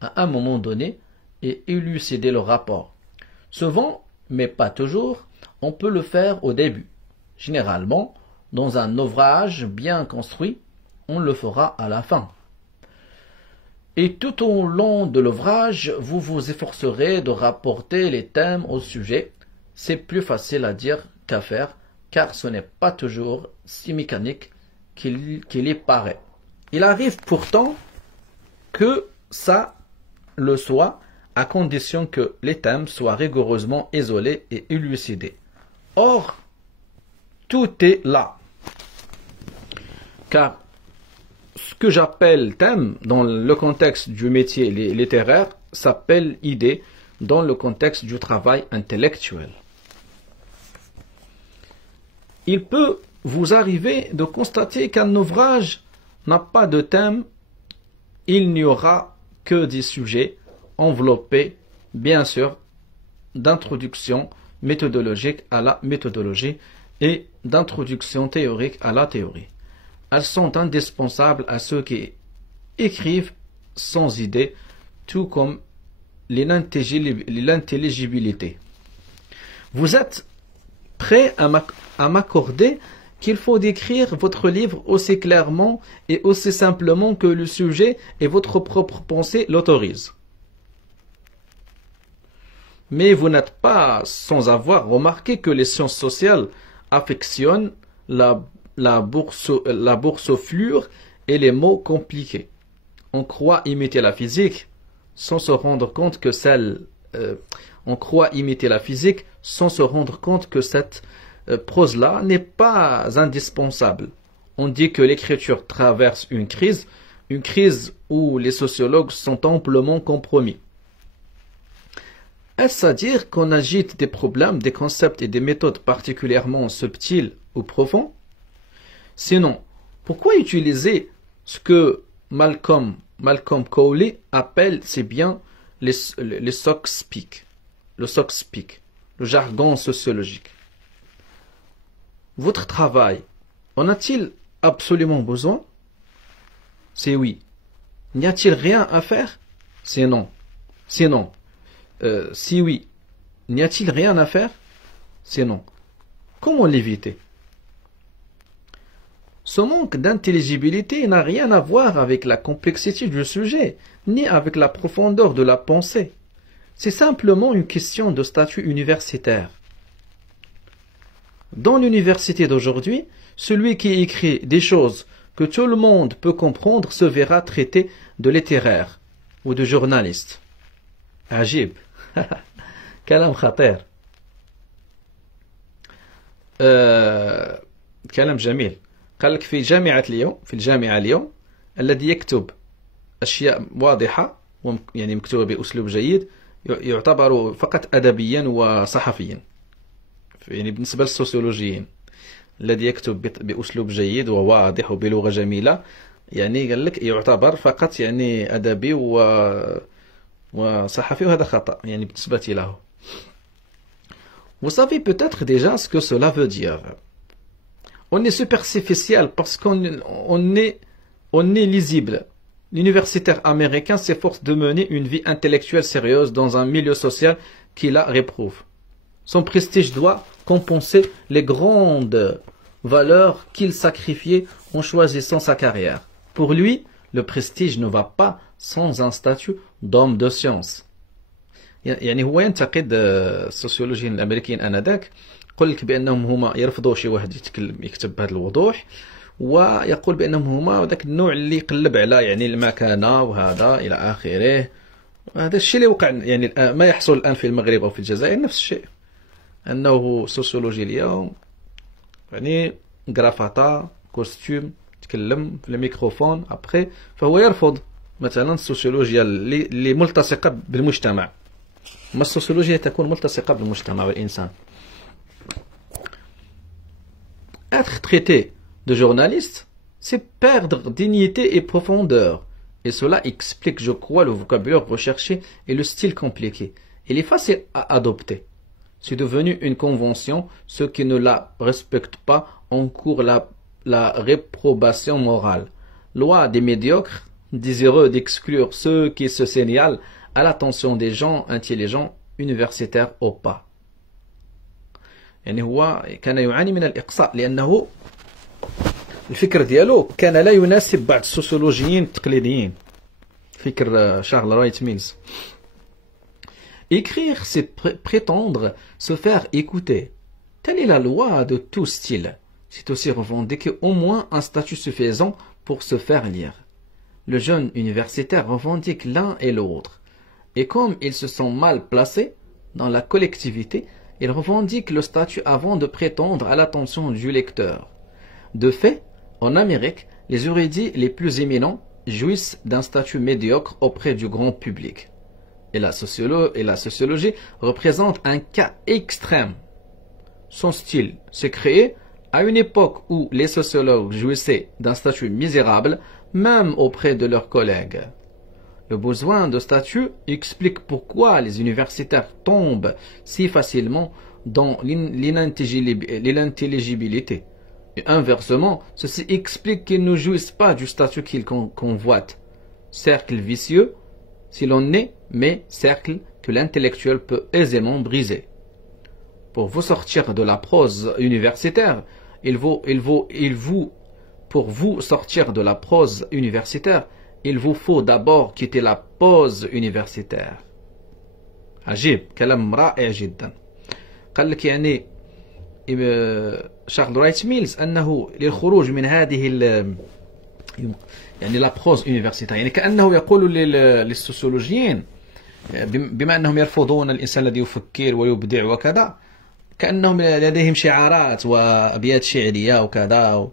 à un moment donné, et élucider le rapport. Souvent, mais pas toujours, on peut le faire au début. Généralement, dans un ouvrage bien construit, on le fera à la fin. Et tout au long de l'ouvrage, vous vous efforcerez de rapporter les thèmes au sujet. C'est plus facile à dire qu'à faire, car ce n'est pas toujours si mécanique qu'il y paraît. Il arrive pourtant que ça le soit, à condition que les thèmes soient rigoureusement isolés et élucidés. Or, tout est là. Car ce que j'appelle thème dans le contexte du métier littéraire s'appelle idée dans le contexte du travail intellectuel. Il peut vous arriver de constater qu'un ouvrage n'a pas de thème, il n'y aura que des sujets enveloppés, bien sûr, d'introduction méthodologique à la méthodologie et d'introduction théorique à la théorie. Elles sont indispensables à ceux qui écrivent sans idée, tout comme l'intelligibilité. Vous êtes prêt à m'accorder qu'il faut décrire votre livre aussi clairement et aussi simplement que le sujet et votre propre pensée l'autorisent. Mais vous n'êtes pas sans avoir remarqué que les sciences sociales affectionnent la boursouflure et les mots compliqués. On croit imiter la physique sans se rendre compte que cette prose-là n'est pas indispensable. On dit que l'écriture traverse une crise où les sociologues sont amplement compromis. Est-ce à dire qu'on agite des problèmes, des concepts et des méthodes particulièrement subtiles ou profonds? Sinon, pourquoi utiliser ce que Malcolm Cowley appelle si bien le sock speak, le jargon sociologique? Votre travail, en a-t-il absolument besoin? C'est oui. N'y a-t-il rien à faire? C'est non. Sinon, si oui, n'y a-t-il rien à faire? C'est non. Comment l'éviter? Ce manque d'intelligibilité n'a rien à voir avec la complexité du sujet, ni avec la profondeur de la pensée. C'est simplement une question de statut universitaire. Dans l'université d'aujourd'hui, celui qui écrit des choses que tout le monde peut comprendre se verra traité de littéraire ou de journaliste. Ajib. كلام خطير. كلام جميل. قال لك في الجامعة اليوم الذي يكتب أشياء واضحة يعني مكتوبة بأسلوب جيد يعتبر فقط أدبيا وصحفيا. يعني بالنسبة للسوسيولوجيين الذي يكتب بأسلوب جيد وواضح وبلغة جميلة يعني قال لك يعتبر فقط يعني أدبي وصحفي وهذا خطأ يعني بالنسبة له. Vous savez peut-être déjà ce que cela veut dire. On est superficiel parce qu'on est lisible. L'universitaire américain s'efforce de mener une vie intellectuelle sérieuse dans un milieu social qui la réprouve. Son prestige doit compenser les grandes valeurs qu'il sacrifiait en choisissant sa carrière. Pour lui, le prestige ne va pas sans un statut d'homme de science. يعني هو ينتقد السوسيولوجيين الامريكيين انذاك يقول لك بانهم هما يرفضوا شي واحد يكتب بهذا الوضوح ويقول بانهم هما ذاك النوع اللي يقلب على يعني المكانه وهذا الى اخره. هذا الشيء اللي وقع يعني ما يحصل الان في المغرب او في الجزائر نفس الشيء انه سوسيولوجي اليوم يعني غرافطه كوستيم يتكلم في الميكروفون ابخي فهو يرفض مثلا السوسيولوجيا اللي ملتصقه بالمجتمع. ما السوسيولوجيا تكون ملتصقة بالمجتمع والإنسان. Être traité de journaliste, c'est perdre dignité et profondeur. Et cela explique, je crois, le vocabulaire recherché et le style compliqué. Il est facile à adopter. C'est devenu une convention. Ceux qui ne la respectent pas encourent la réprobation morale. Loi des médiocres, désireux d'exclure ceux qui se signalent à l'attention des gens intelligents, universitaires ou pas. يعني هو كان يعاني من الإقصاء لأنه الفكر ديالو كان لا يناسب بعض السوسيولوجيين التقليديين. فكر شارل رايت ميلز. Écrire, c'est prétendre se faire écouter. Telle est la loi de tout style. C'est aussi revendiquer au moins un statut suffisant pour se faire lire. Le jeune universitaire revendique l'un et l'autre. Et comme ils se sont mal placés dans la collectivité, ils revendiquent le statut avant de prétendre à l'attention du lecteur. De fait, en Amérique, les érudits les plus éminents jouissent d'un statut médiocre auprès du grand public. Et la sociologie représente un cas extrême. Son style s'est créé à une époque où les sociologues jouissaient d'un statut misérable, même auprès de leurs collègues. Le besoin de statut explique pourquoi les universitaires tombent si facilement dans l'inintelligibilité. Et inversement, ceci explique qu'ils ne jouissent pas du statut qu'ils convoitent. Cercle vicieux, si l'on est, mais cercle que l'intellectuel peut aisément briser. Pour vous sortir de la prose universitaire, pour vous sortir de la prose universitaire, il vous faut d'abord quitter la pause universitaire. عجيب كلام رائع جدا. قال لك يعني شارل رايت ميلز أنه للخروج من هذه يعني لا بروز universitaire، يعني كأنه يقول للسوسيولوجيين بما أنهم يرفضون الإنسان الذي يفكر ويبدع وكذا، كأنهم لديهم شعارات وأبيات شعرية وكذا،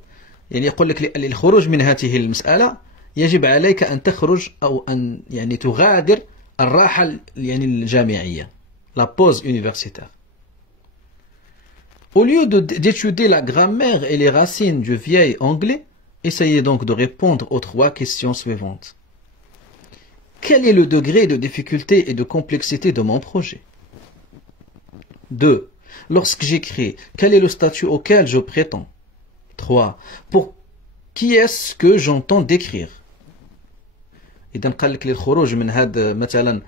يعني يقول لك للخروج من هذه المسألة يجب عليك أن تخرج أو أن يعني تغادر الراحة يعني الجامعية، la pause universitaire. Au lieu d'étudier la grammaire et les racines du vieil anglais, essayez donc de répondre aux trois questions suivantes. Quel est le degré de difficulté et de complexité de mon projet? 2. Lorsque j'écris, quel est le statut auquel je prétends? 3. Pour qui est-ce que j'entends décrire? إذا قال لك للخروج من هذا مثلا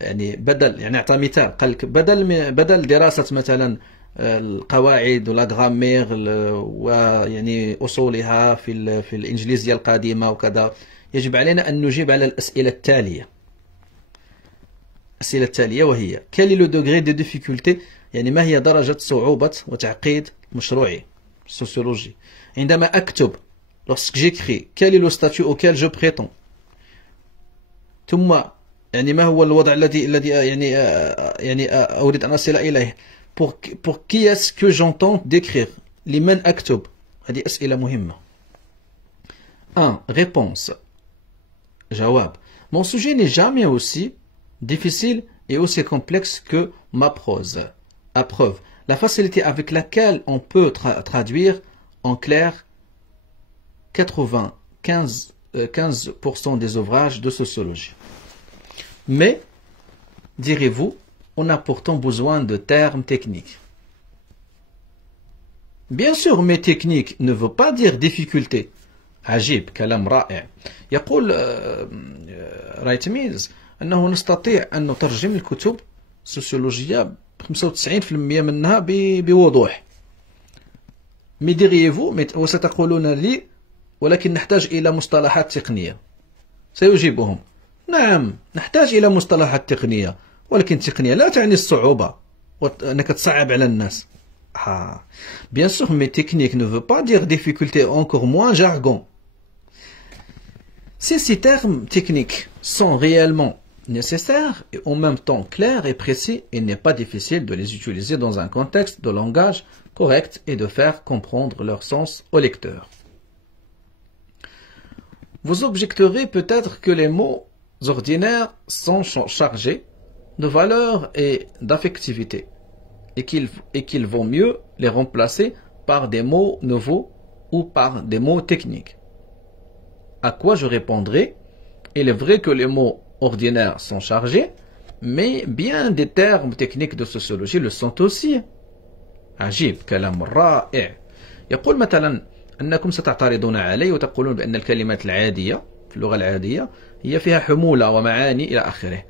يعني بدل يعني أعطى مثال، قال لك بدل دراسة مثلا القواعد ولا غرامير ويعني أصولها في الإنجليزية القديمة وكذا، يجب علينا أن نجيب على الأسئلة التالية. الأسئلة التالية وهي quel est le degré de difficulté، يعني ما هي درجة صعوبة وتعقيد مشروعي السوسيولوجي. عندما أكتب lorsque j'écris quel est le statut auquel je prétends، ثم يعني ما هو الوضع الذي يعني أريد أن أصل إليه. pour qui est-ce que j'entends décrire، لمن أكتب، هذه أسئلة مهمة. 1. Réponse. جواب. Mon sujet n'est jamais aussi difficile et aussi complexe que ma prose. À preuve, la facilité avec laquelle on peut traduire en clair 95% des ouvrages de sociologie. Mais, direz-vous, on a pourtant besoin de termes techniques. Bien sûr, mais technique ne veut pas dire difficulté. عجيب كلام رائع. يقول رايت ميلز أنه نستطيع أن نترجم الكتب السوسيولوجية 95% منها بوضوح. Mais diriez-vous، وستقولون لي ولكن نحتاج إلى مصطلحات تقنية. سيجيبهم نعم نحتاج إلى مصطلحات تقنية، ولكن التقنية لا تعني الصعوبة وأنك تصعب على الناس. Bien sûr, mais technique ne veut pas dire difficulté, encore moins jargon. Ces termes techniques sont réellement nécessaires et en même temps clairs et précis, il n'est pas difficile de les utiliser dans un contexte de langage correct et de faire comprendre leur sens au lecteur. Vous objecterez peut-être que les mots ordinaires sont chargés de valeur et d'affectivité et qu'il vaut mieux les remplacer par des mots nouveaux ou par des mots techniques. À quoi je répondrai, il est vrai que les mots ordinaires sont chargés, mais bien des termes techniques de sociologie le sont aussi. عجيب كلام رائع. يقول مثلا أنكم ستعترضون علي وتقولون بأن الكلمات العادية في اللغة العادية هي فيها حمولة ومعاني إلى آخره.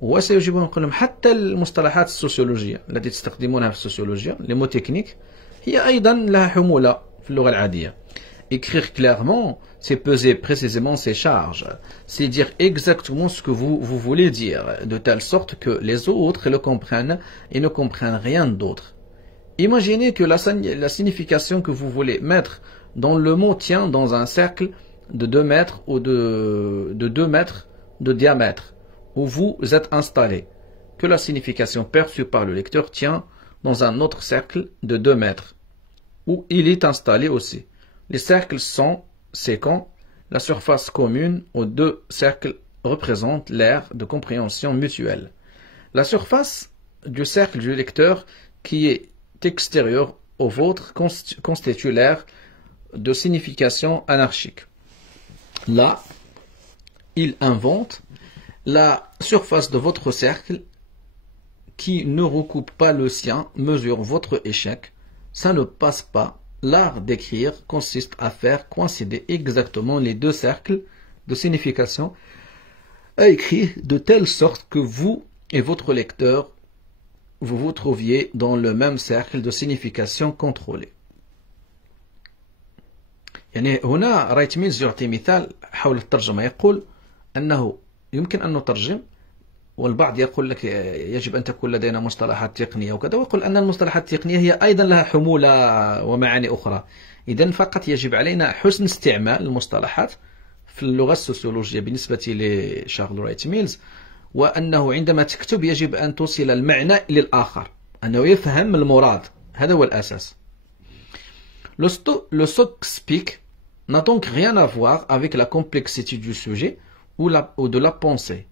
وسيجيبون يقول لهم حتى المصطلحات السوسيولوجية التي تستخدمونها في السوسيولوجيا les mots techniques هي أيضا لها حمولة في اللغة العادية. Écrire clairement, c'est peser précisément ses charges. C'est dire exactement ce que vous voulez dire, de telle sorte que les autres le comprennent et ne comprennent rien d'autre. Imaginez que la signification que vous voulez mettre dans le mot tient dans un cercle de 2 mètres ou de 2 mètres de diamètre, où vous êtes installé, que la signification perçue par le lecteur tient dans un autre cercle de 2 mètres, où il est installé aussi. Les cercles sont séquents. La surface commune aux 2 cercles représente l'aire de compréhension mutuelle. La surface du cercle du lecteur qui est extérieure au vôtre constitue l'aire de signification anarchique. Là, il invente la surface de votre cercle qui ne recoupe pas le sien, mesure votre échec. Ça ne passe pas. L'art d'écrire consiste à faire coïncider exactement les 2 cercles de signification à écrire de telle sorte que vous et votre lecteur vous vous trouviez dans le même cercle de signification contrôlée. يعني هنا رايت ميلز يعطي مثال حول الترجمة. يقول أنه يمكن أن نترجم، والبعض يقول لك يجب أن تكون لدينا مصطلحات تقنية وكذا، ويقول أن المصطلحات التقنية هي أيضا لها حمولة ومعاني أخرى. إذن فقط يجب علينا حسن استعمال المصطلحات في اللغة السوسيولوجية بالنسبة لشارل رايت ميلز، وأنه عندما تكتب يجب أن توصل المعنى للآخر، أنه يفهم المراد. هذا هو الأساس. Le soc speak n'a donc rien à voir avec la complexité du sujet ou de la pensée.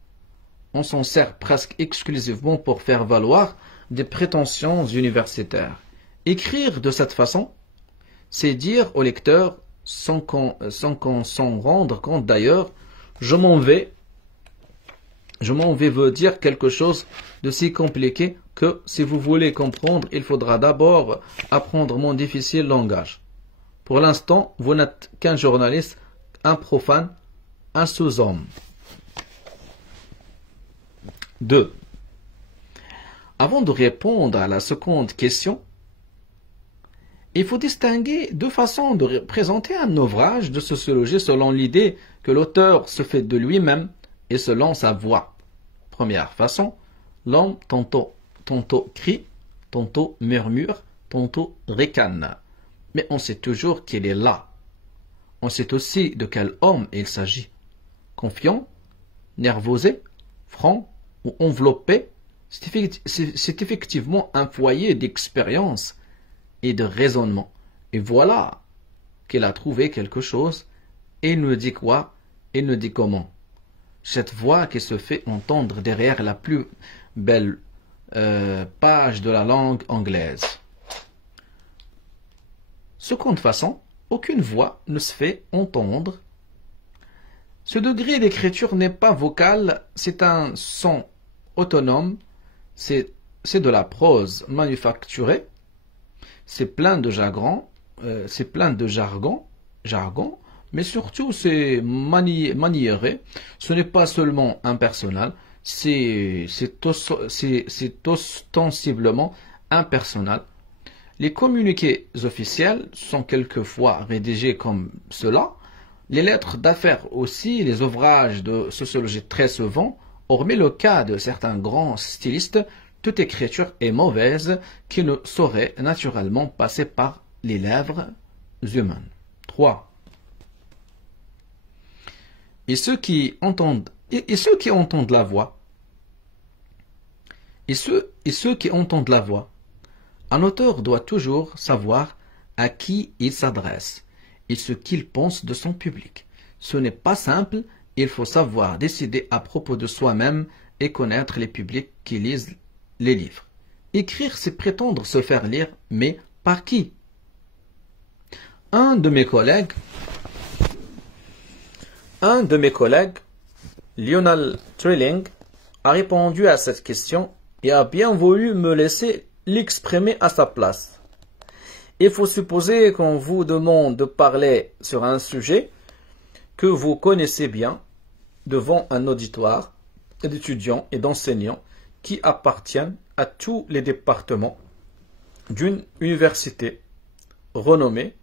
On s'en sert presque exclusivement pour faire valoir des prétentions universitaires. Écrire de cette façon, c'est dire au lecteur, sans qu'on s'en rende compte d'ailleurs, je m'en vais veut dire quelque chose de si compliqué que si vous voulez comprendre, il faudra d'abord apprendre mon difficile langage. Pour l'instant, vous n'êtes qu'un journaliste, un profane, un sous-homme. 2. Avant de répondre à la seconde question, il faut distinguer 2 façons de présenter un ouvrage de sociologie selon l'idée que l'auteur se fait de lui-même et selon sa voix. Première façon, l'homme tantôt crie, tantôt murmure, tantôt ricane. Mais on sait toujours qu'il est là. On sait aussi de quel homme il s'agit. Confiant, nervosé, franc ou enveloppé, c'est effectivement un foyer d'expérience et de raisonnement. Et voilà qu'il a trouvé quelque chose, et il nous dit quoi, et il nous dit comment. Cette voix qui se fait entendre derrière la plus belle page de la langue anglaise. Seconde façon, aucune voix ne se fait entendre. Ce degré d'écriture n'est pas vocal, c'est un son autonome, c'est de la prose manufacturée, c'est plein de jargon, mais surtout c'est maniéré. Ce n'est pas seulement impersonnel, c'est ostensiblement impersonnel. Les communiqués officiels sont quelquefois rédigés comme cela, les lettres d'affaires aussi, les ouvrages de sociologie très souvent, hormis le cas de certains grands stylistes, toute écriture est mauvaise qui ne saurait naturellement passer par les lèvres humaines. 3. Et ceux qui entendent la voix, un auteur doit toujours savoir à qui il s'adresse et ce qu'il pense de son public. Ce n'est pas simple, il faut savoir décider à propos de soi-même et connaître les publics qui lisent les livres. Écrire, c'est prétendre se faire lire, mais par qui? Un de mes collègues Lionel Trilling a répondu à cette question et a bien voulu me laisser l'exprimer à sa place. Il faut supposer qu'on vous demande de parler sur un sujet que vous connaissez bien devant un auditoire d'étudiants et d'enseignants qui appartiennent à tous les départements d'une université renommée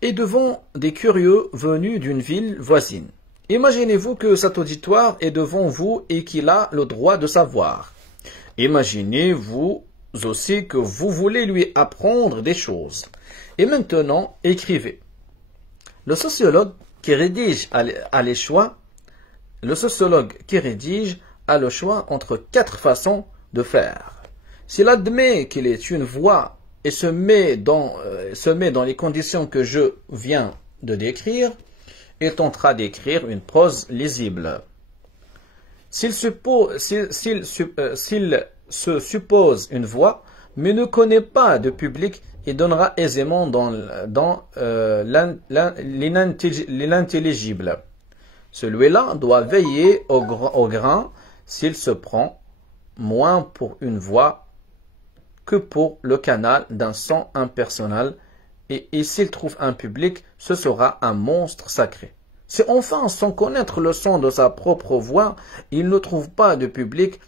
et devant des curieux venus d'une ville voisine. Imaginez-vous que cet auditoire est devant vous et qu'il a le droit de savoir. Imaginez-vous aussi que vous voulez lui apprendre des choses. Et maintenant, écrivez. Le sociologue qui rédige a le choix entre 4 façons de faire. S'il admet qu'il est une voix et se met dans les conditions que je viens de décrire, il tentera d'écrire une prose lisible. S'il se suppose une voix, mais ne connaît pas de public, il donnera aisément dans l'inintelligible. Celui-là doit veiller au grain s'il se prend moins pour une voix que pour le canal d'un son impersonnel, et s'il trouve un public, ce sera un monstre sacré. Si enfin, sans connaître le son de sa propre voix, il ne trouve pas de public,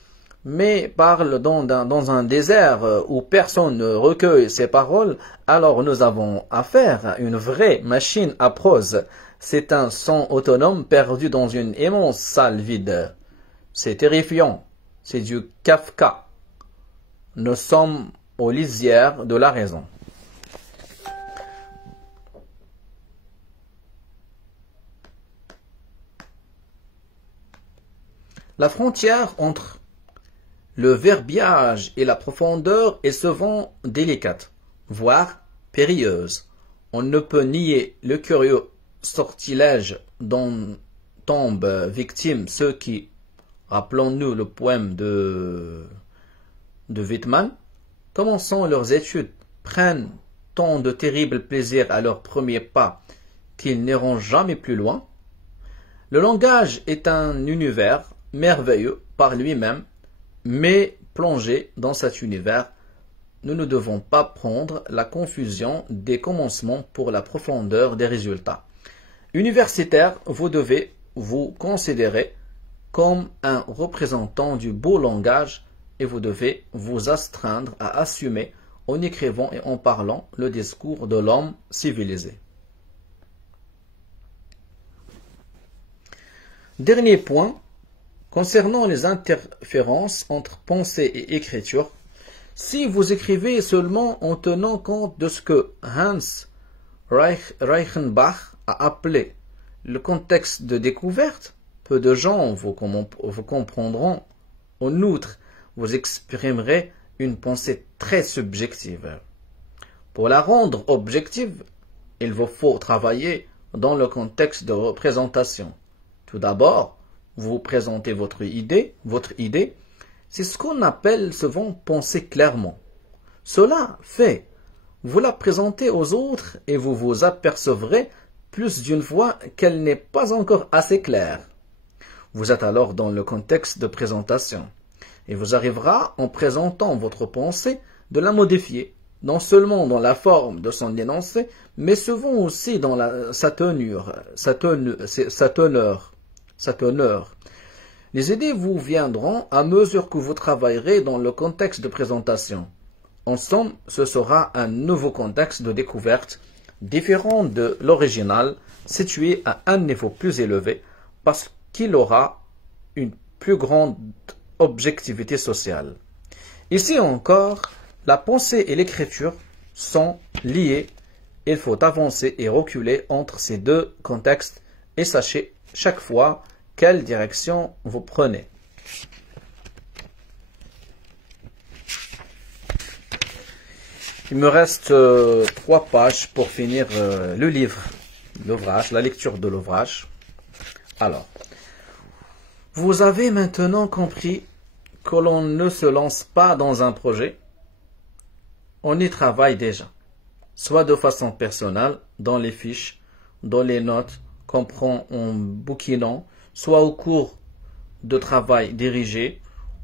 mais parle dans un désert où personne ne recueille ses paroles, alors nous avons affaire à une vraie machine à prose. C'est un son autonome perdu dans une immense salle vide. C'est terrifiant. C'est du Kafka. Nous sommes aux lisières de la raison. La frontière entre le verbiage et la profondeur est souvent délicate, voire périlleuse. On ne peut nier le curieux sortilège dont tombent victimes ceux qui, rappelons-nous le poème de Whitman, commençant leurs études, prennent tant de terribles plaisirs à leurs premiers pas qu'ils n'iront jamais plus loin. Le langage est un univers merveilleux par lui-même, mais plongé dans cet univers, nous ne devons pas prendre la confusion des commencements pour la profondeur des résultats. Universitaire, vous devez vous considérer comme un représentant du beau langage et vous devez vous astreindre à assumer en écrivant et en parlant le discours de l'homme civilisé. Dernier point, concernant les interférences entre pensée et écriture, si vous écrivez seulement en tenant compte de ce que Hans Reichenbach a appelé le contexte de découverte, peu de gens vous comprendront. En outre, vous exprimerez une pensée très subjective. Pour la rendre objective, il vous faut travailler dans le contexte de représentation. Tout d'abord, vous présentez votre idée, c'est ce qu'on appelle souvent penser clairement. Cela fait, vous la présentez aux autres et vous vous apercevrez plus d'une fois qu'elle n'est pas encore assez claire. Vous êtes alors dans le contexte de présentation. Et vous arrivera en présentant votre pensée de la modifier, non seulement dans la forme de son énoncé, mais souvent aussi dans sa teneur. Les idées vous viendront à mesure que vous travaillerez dans le contexte de présentation. En somme, ce sera un nouveau contexte de découverte, différent de l'original, situé à un niveau plus élevé, parce qu'il aura une plus grande objectivité sociale. Ici encore, la pensée et l'écriture sont liées. Il faut avancer et reculer entre ces deux contextes et sachez chaque fois quelle direction vous prenez. Il me reste 3 pages pour finir le livre, l'ouvrage, la lecture de l'ouvrage. Alors, vous avez maintenant compris que l'on ne se lance pas dans un projet, on y travaille déjà, soit de façon personnelle, dans les fiches, dans les notes comprend en bouquinant, soit au cours de travail dirigé.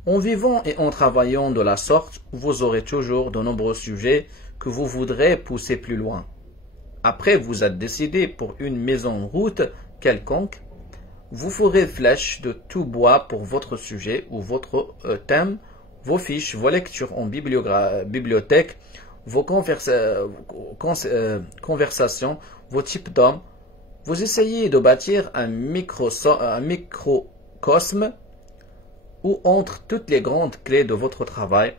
En vivant et en travaillant de la sorte, vous aurez toujours de nombreux sujets que vous voudrez pousser plus loin. Après vous êtes décidé pour une maison route quelconque, vous ferez flèche de tout bois pour votre sujet ou votre thème, vos fiches, vos lectures en bibliothèque, vos conversations, vos types d'hommes. Vous essayez de bâtir un microcosme où entre toutes les grandes clés de votre travail,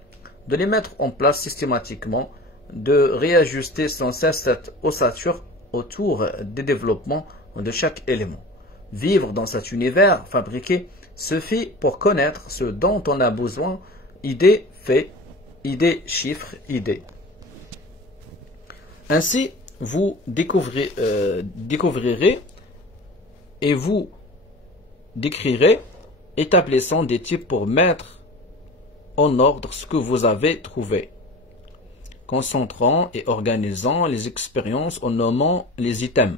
de les mettre en place systématiquement, de réajuster sans cesse cette ossature autour des développements de chaque élément. Vivre dans cet univers fabriqué suffit pour connaître ce dont on a besoin, idées, faits, idées, chiffres, idées. Ainsi, vous découvrirez et vous décrirez, établissant des types pour mettre en ordre ce que vous avez trouvé, concentrant et organisant les expériences en nommant les items.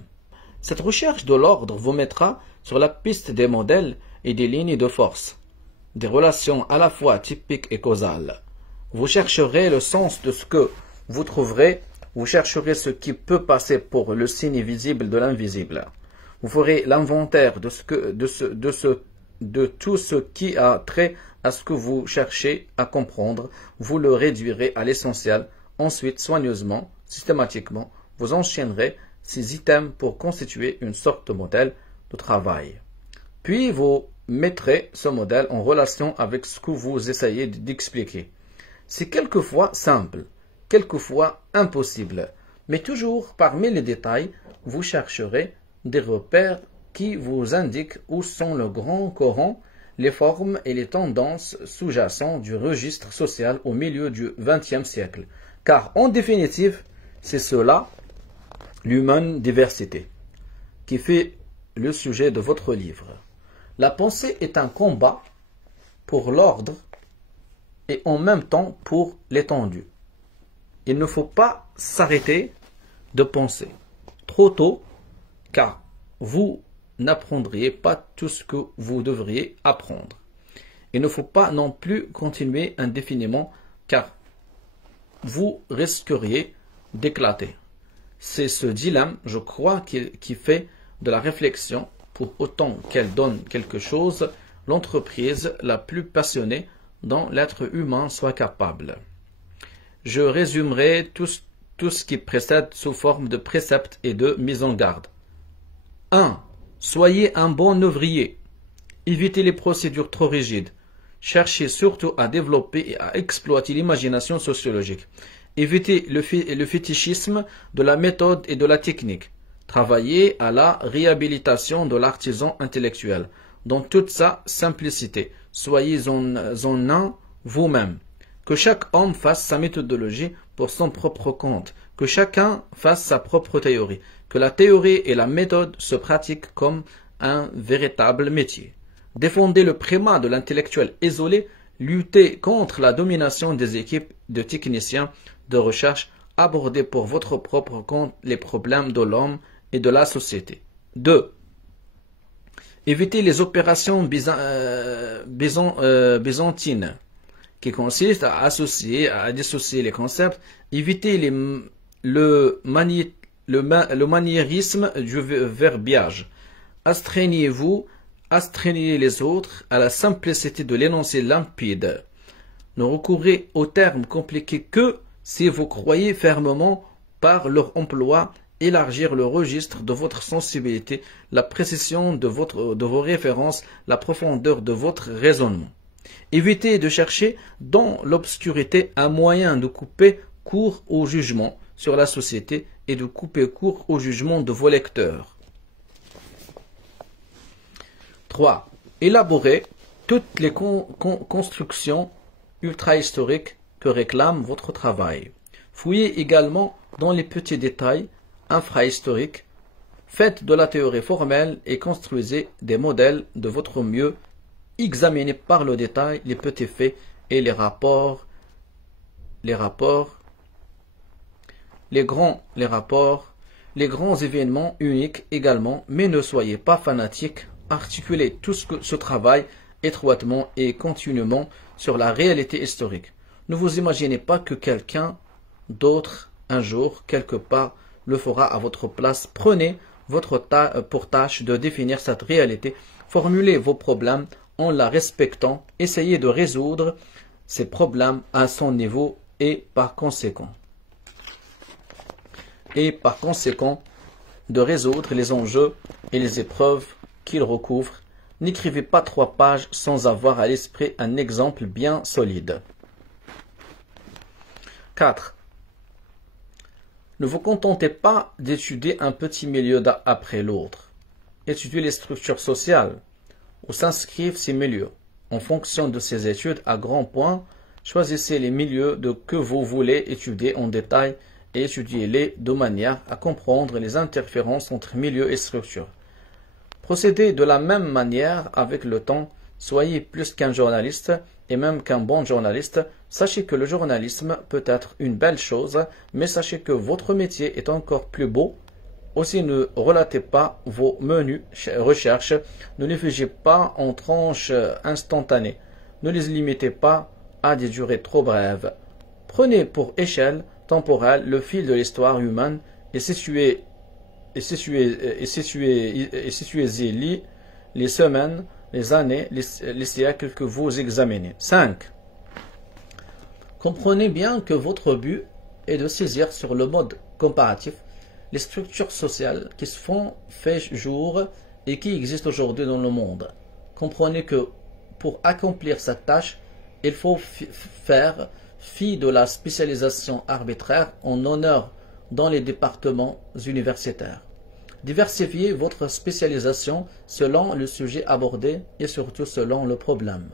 Cette recherche de l'ordre vous mettra sur la piste des modèles et des lignes de force, des relations à la fois typiques et causales. Vous chercherez le sens de ce que vous trouverez, vous chercherez ce qui peut passer pour le signe visible de l'invisible. Vous ferez l'inventaire de tout ce qui a trait à ce que vous cherchez à comprendre, vous le réduirez à l'essentiel. Ensuite, soigneusement, systématiquement, vous enchaînerez ces items pour constituer une sorte de modèle de travail. Puis vous mettrez ce modèle en relation avec ce que vous essayez d'expliquer. C'est quelquefois simple, quelquefois impossible, mais toujours parmi les détails, vous chercherez des repères qui vous indiquent où sont le grand Coran, les formes et les tendances sous-jacentes du registre social au milieu du XXe siècle. Car en définitive, c'est cela, l'humaine diversité, qui fait le sujet de votre livre. La pensée est un combat pour l'ordre et en même temps pour l'étendue. Il ne faut pas s'arrêter de penser trop tôt, car vous n'apprendriez pas tout ce que vous devriez apprendre. Il ne faut pas non plus continuer indéfiniment, car vous risqueriez d'éclater. C'est ce dilemme, je crois, qui fait de la réflexion, pour autant qu'elle donne quelque chose, l'entreprise la plus passionnée dont l'être humain soit capable. Je résumerai tout ce qui précède sous forme de préceptes et de mise en garde. 1. Soyez un bon ouvrier. Évitez les procédures trop rigides. Cherchez surtout à développer et à exploiter l'imagination sociologique. Évitez le fétichisme de la méthode et de la technique. Travaillez à la réhabilitation de l'artisan intellectuel, dans toute sa simplicité. Soyez-en un vous-même. Que chaque homme fasse sa méthodologie pour son propre compte. Que chacun fasse sa propre théorie. Que la théorie et la méthode se pratiquent comme un véritable métier. Défendez le primat de l'intellectuel isolé. Luttez contre la domination des équipes de techniciens de recherche. Abordez pour votre propre compte les problèmes de l'homme et de la société. 2. Évitez les opérations byzantines, qui consistent à associer, à dissocier les concepts. Évitez le maniérisme du verbiage. Astreignez les autres à la simplicité de l'énoncé limpide. Ne recourez aux termes compliqués que si vous croyez fermement par leur emploi élargir le registre de votre sensibilité, la précision de vos références, la profondeur de votre raisonnement. Évitez de chercher dans l'obscurité un moyen de couper court au jugement sur la société et de couper court au jugement de vos lecteurs. 3. Élaborez toutes les constructions ultra-historiques que réclame votre travail. Fouillez également dans les petits détails infrahistoriques. Faites de la théorie formelle et construisez des modèles de votre mieux. Examinez par le détail les petits faits et les rapports, les grands événements uniques également, mais ne soyez pas fanatiques. Articulez tout ce travail étroitement et continuellement sur la réalité historique. Ne vous imaginez pas que quelqu'un d'autre, un jour, quelque part, le fera à votre place. Prenez pour tâche de définir cette réalité. Formulez vos problèmes en la respectant. Essayez de résoudre ces problèmes à son niveau et par conséquent, de résoudre les enjeux et les épreuves qu'il recouvre. N'écrivez pas 3 pages sans avoir à l'esprit un exemple bien solide. 4. Ne vous contentez pas d'étudier un petit milieu après l'autre. Étudiez les structures sociales où s'inscrivent ces milieux. En fonction de ces études à grands points, choisissez les milieux que vous voulez étudier en détail et étudiez-les de manière à comprendre les interférences entre milieux et structures. Procédez de la même manière avec le temps. Soyez plus qu'un journaliste et même qu'un bon journaliste. Sachez que le journalisme peut être une belle chose, mais sachez que votre métier est encore plus beau. Aussi, ne relatez pas vos menus recherches, ne les figez pas en tranches instantanées, ne les limitez pas à des durées trop brèves. Prenez pour échelle temporelle le fil de l'histoire humaine et situez-y les semaines, les années, les siècles que vous examinez. 5. Comprenez bien que votre but est de saisir sur le mode comparatif les structures sociales qui se font jour et qui existent aujourd'hui dans le monde. Comprenez que pour accomplir cette tâche, il faut faire fi de la spécialisation arbitraire en honneur dans les départements universitaires. Diversifiez votre spécialisation selon le sujet abordé et surtout selon le problème.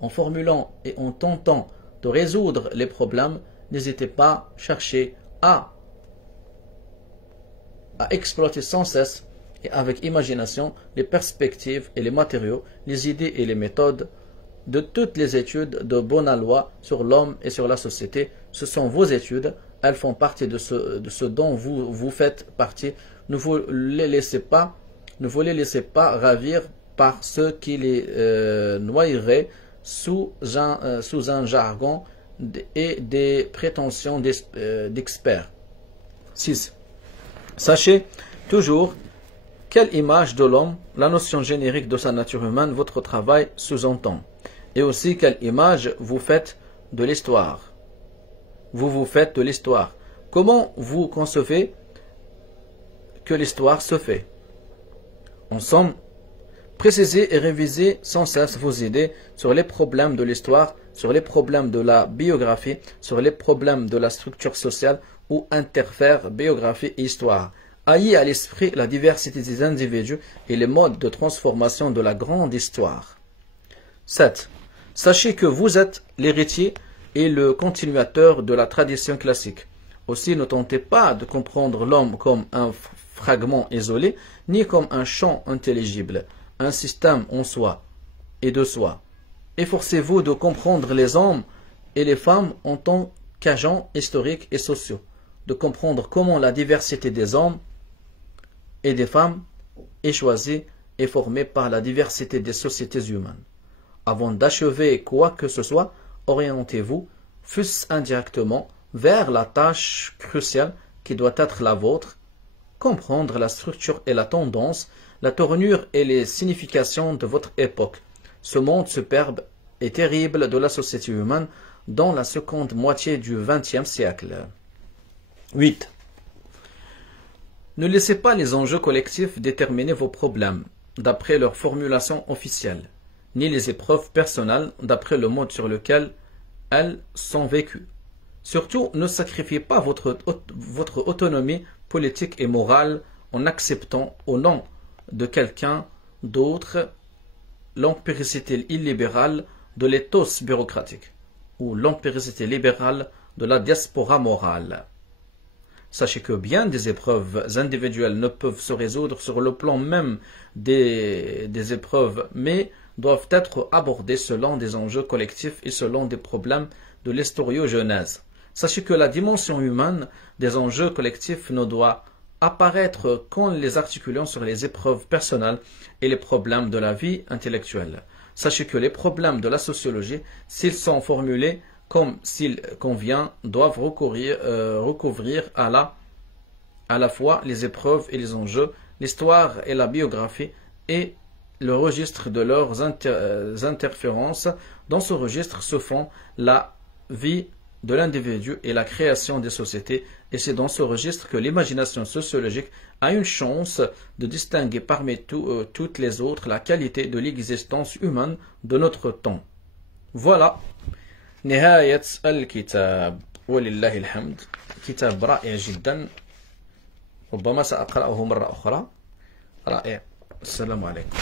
En formulant et en tentant de résoudre les problèmes, n'hésitez pas à chercher à exploiter sans cesse et avec imagination les perspectives et les matériaux, les idées et les méthodes de toutes les études de Bonalois sur l'homme et sur la société. Ce sont vos études, elles font partie de ce dont vous faites partie. Ne vous les laissez pas ravir par ceux qui les noyeraient sous un jargon et des prétentions d'experts. 6. Sachez toujours quelle image de l'homme, la notion générique de sa nature humaine, votre travail sous-entend. Et aussi quelle image vous faites de l'histoire. Vous faites de l'histoire. Comment vous concevez que l'histoire se fait? En somme, précisez et révisez sans cesse vos idées sur les problèmes de l'histoire, sur les problèmes de la biographie, sur les problèmes de la structure sociale où interfèrent biographie et histoire. Ayez à l'esprit la diversité des individus et les modes de transformation de la grande histoire. 7. Sachez que vous êtes l'héritier et le continuateur de la tradition classique. Aussi, ne tentez pas de comprendre l'homme comme un fragment isolé, ni comme un champ intelligible, un système en soi et de soi. Efforcez-vous de comprendre les hommes et les femmes en tant qu'agents historiques et sociaux, de comprendre comment la diversité des hommes et des femmes est choisie et formée par la diversité des sociétés humaines. Avant d'achever quoi que ce soit, orientez-vous, fût-ce indirectement, vers la tâche cruciale qui doit être la vôtre, comprendre la structure et la tendance, la tournure et les significations de votre époque, ce monde superbe et terrible de la société humaine dans la seconde moitié du XXe siècle. 8. Ne laissez pas les enjeux collectifs déterminer vos problèmes d'après leur formulation officielle, ni les épreuves personnelles d'après le mode sur lequel elles sont vécues. Surtout, ne sacrifiez pas votre autonomie politique et morale en acceptant au nom de quelqu'un d'autre l'empiricité illibérale de l'éthos bureaucratique ou l'empiricité libérale de la diaspora morale. Sachez que bien des épreuves individuelles ne peuvent se résoudre sur le plan même des épreuves, mais doivent être abordées selon des enjeux collectifs et selon des problèmes de l'historiogenèse. Sachez que la dimension humaine des enjeux collectifs ne doit apparaître qu'en les articulant sur les épreuves personnelles et les problèmes de la vie intellectuelle. Sachez que les problèmes de la sociologie, s'ils sont formulés comme s'il convient, doivent recouvrir à la fois les épreuves et les enjeux, l'histoire et la biographie, et le registre de leurs interférences. Dans ce registre se font la vie de l'individu et la création des sociétés, et c'est dans ce registre que l'imagination sociologique a une chance de distinguer parmi toutes les autres la qualité de l'existence humaine de notre temps. Voilà. نهاية الكتاب ولله الحمد. كتاب رائع جدا، ربما سأقرأه مرة أخرى. رائع. السلام عليكم.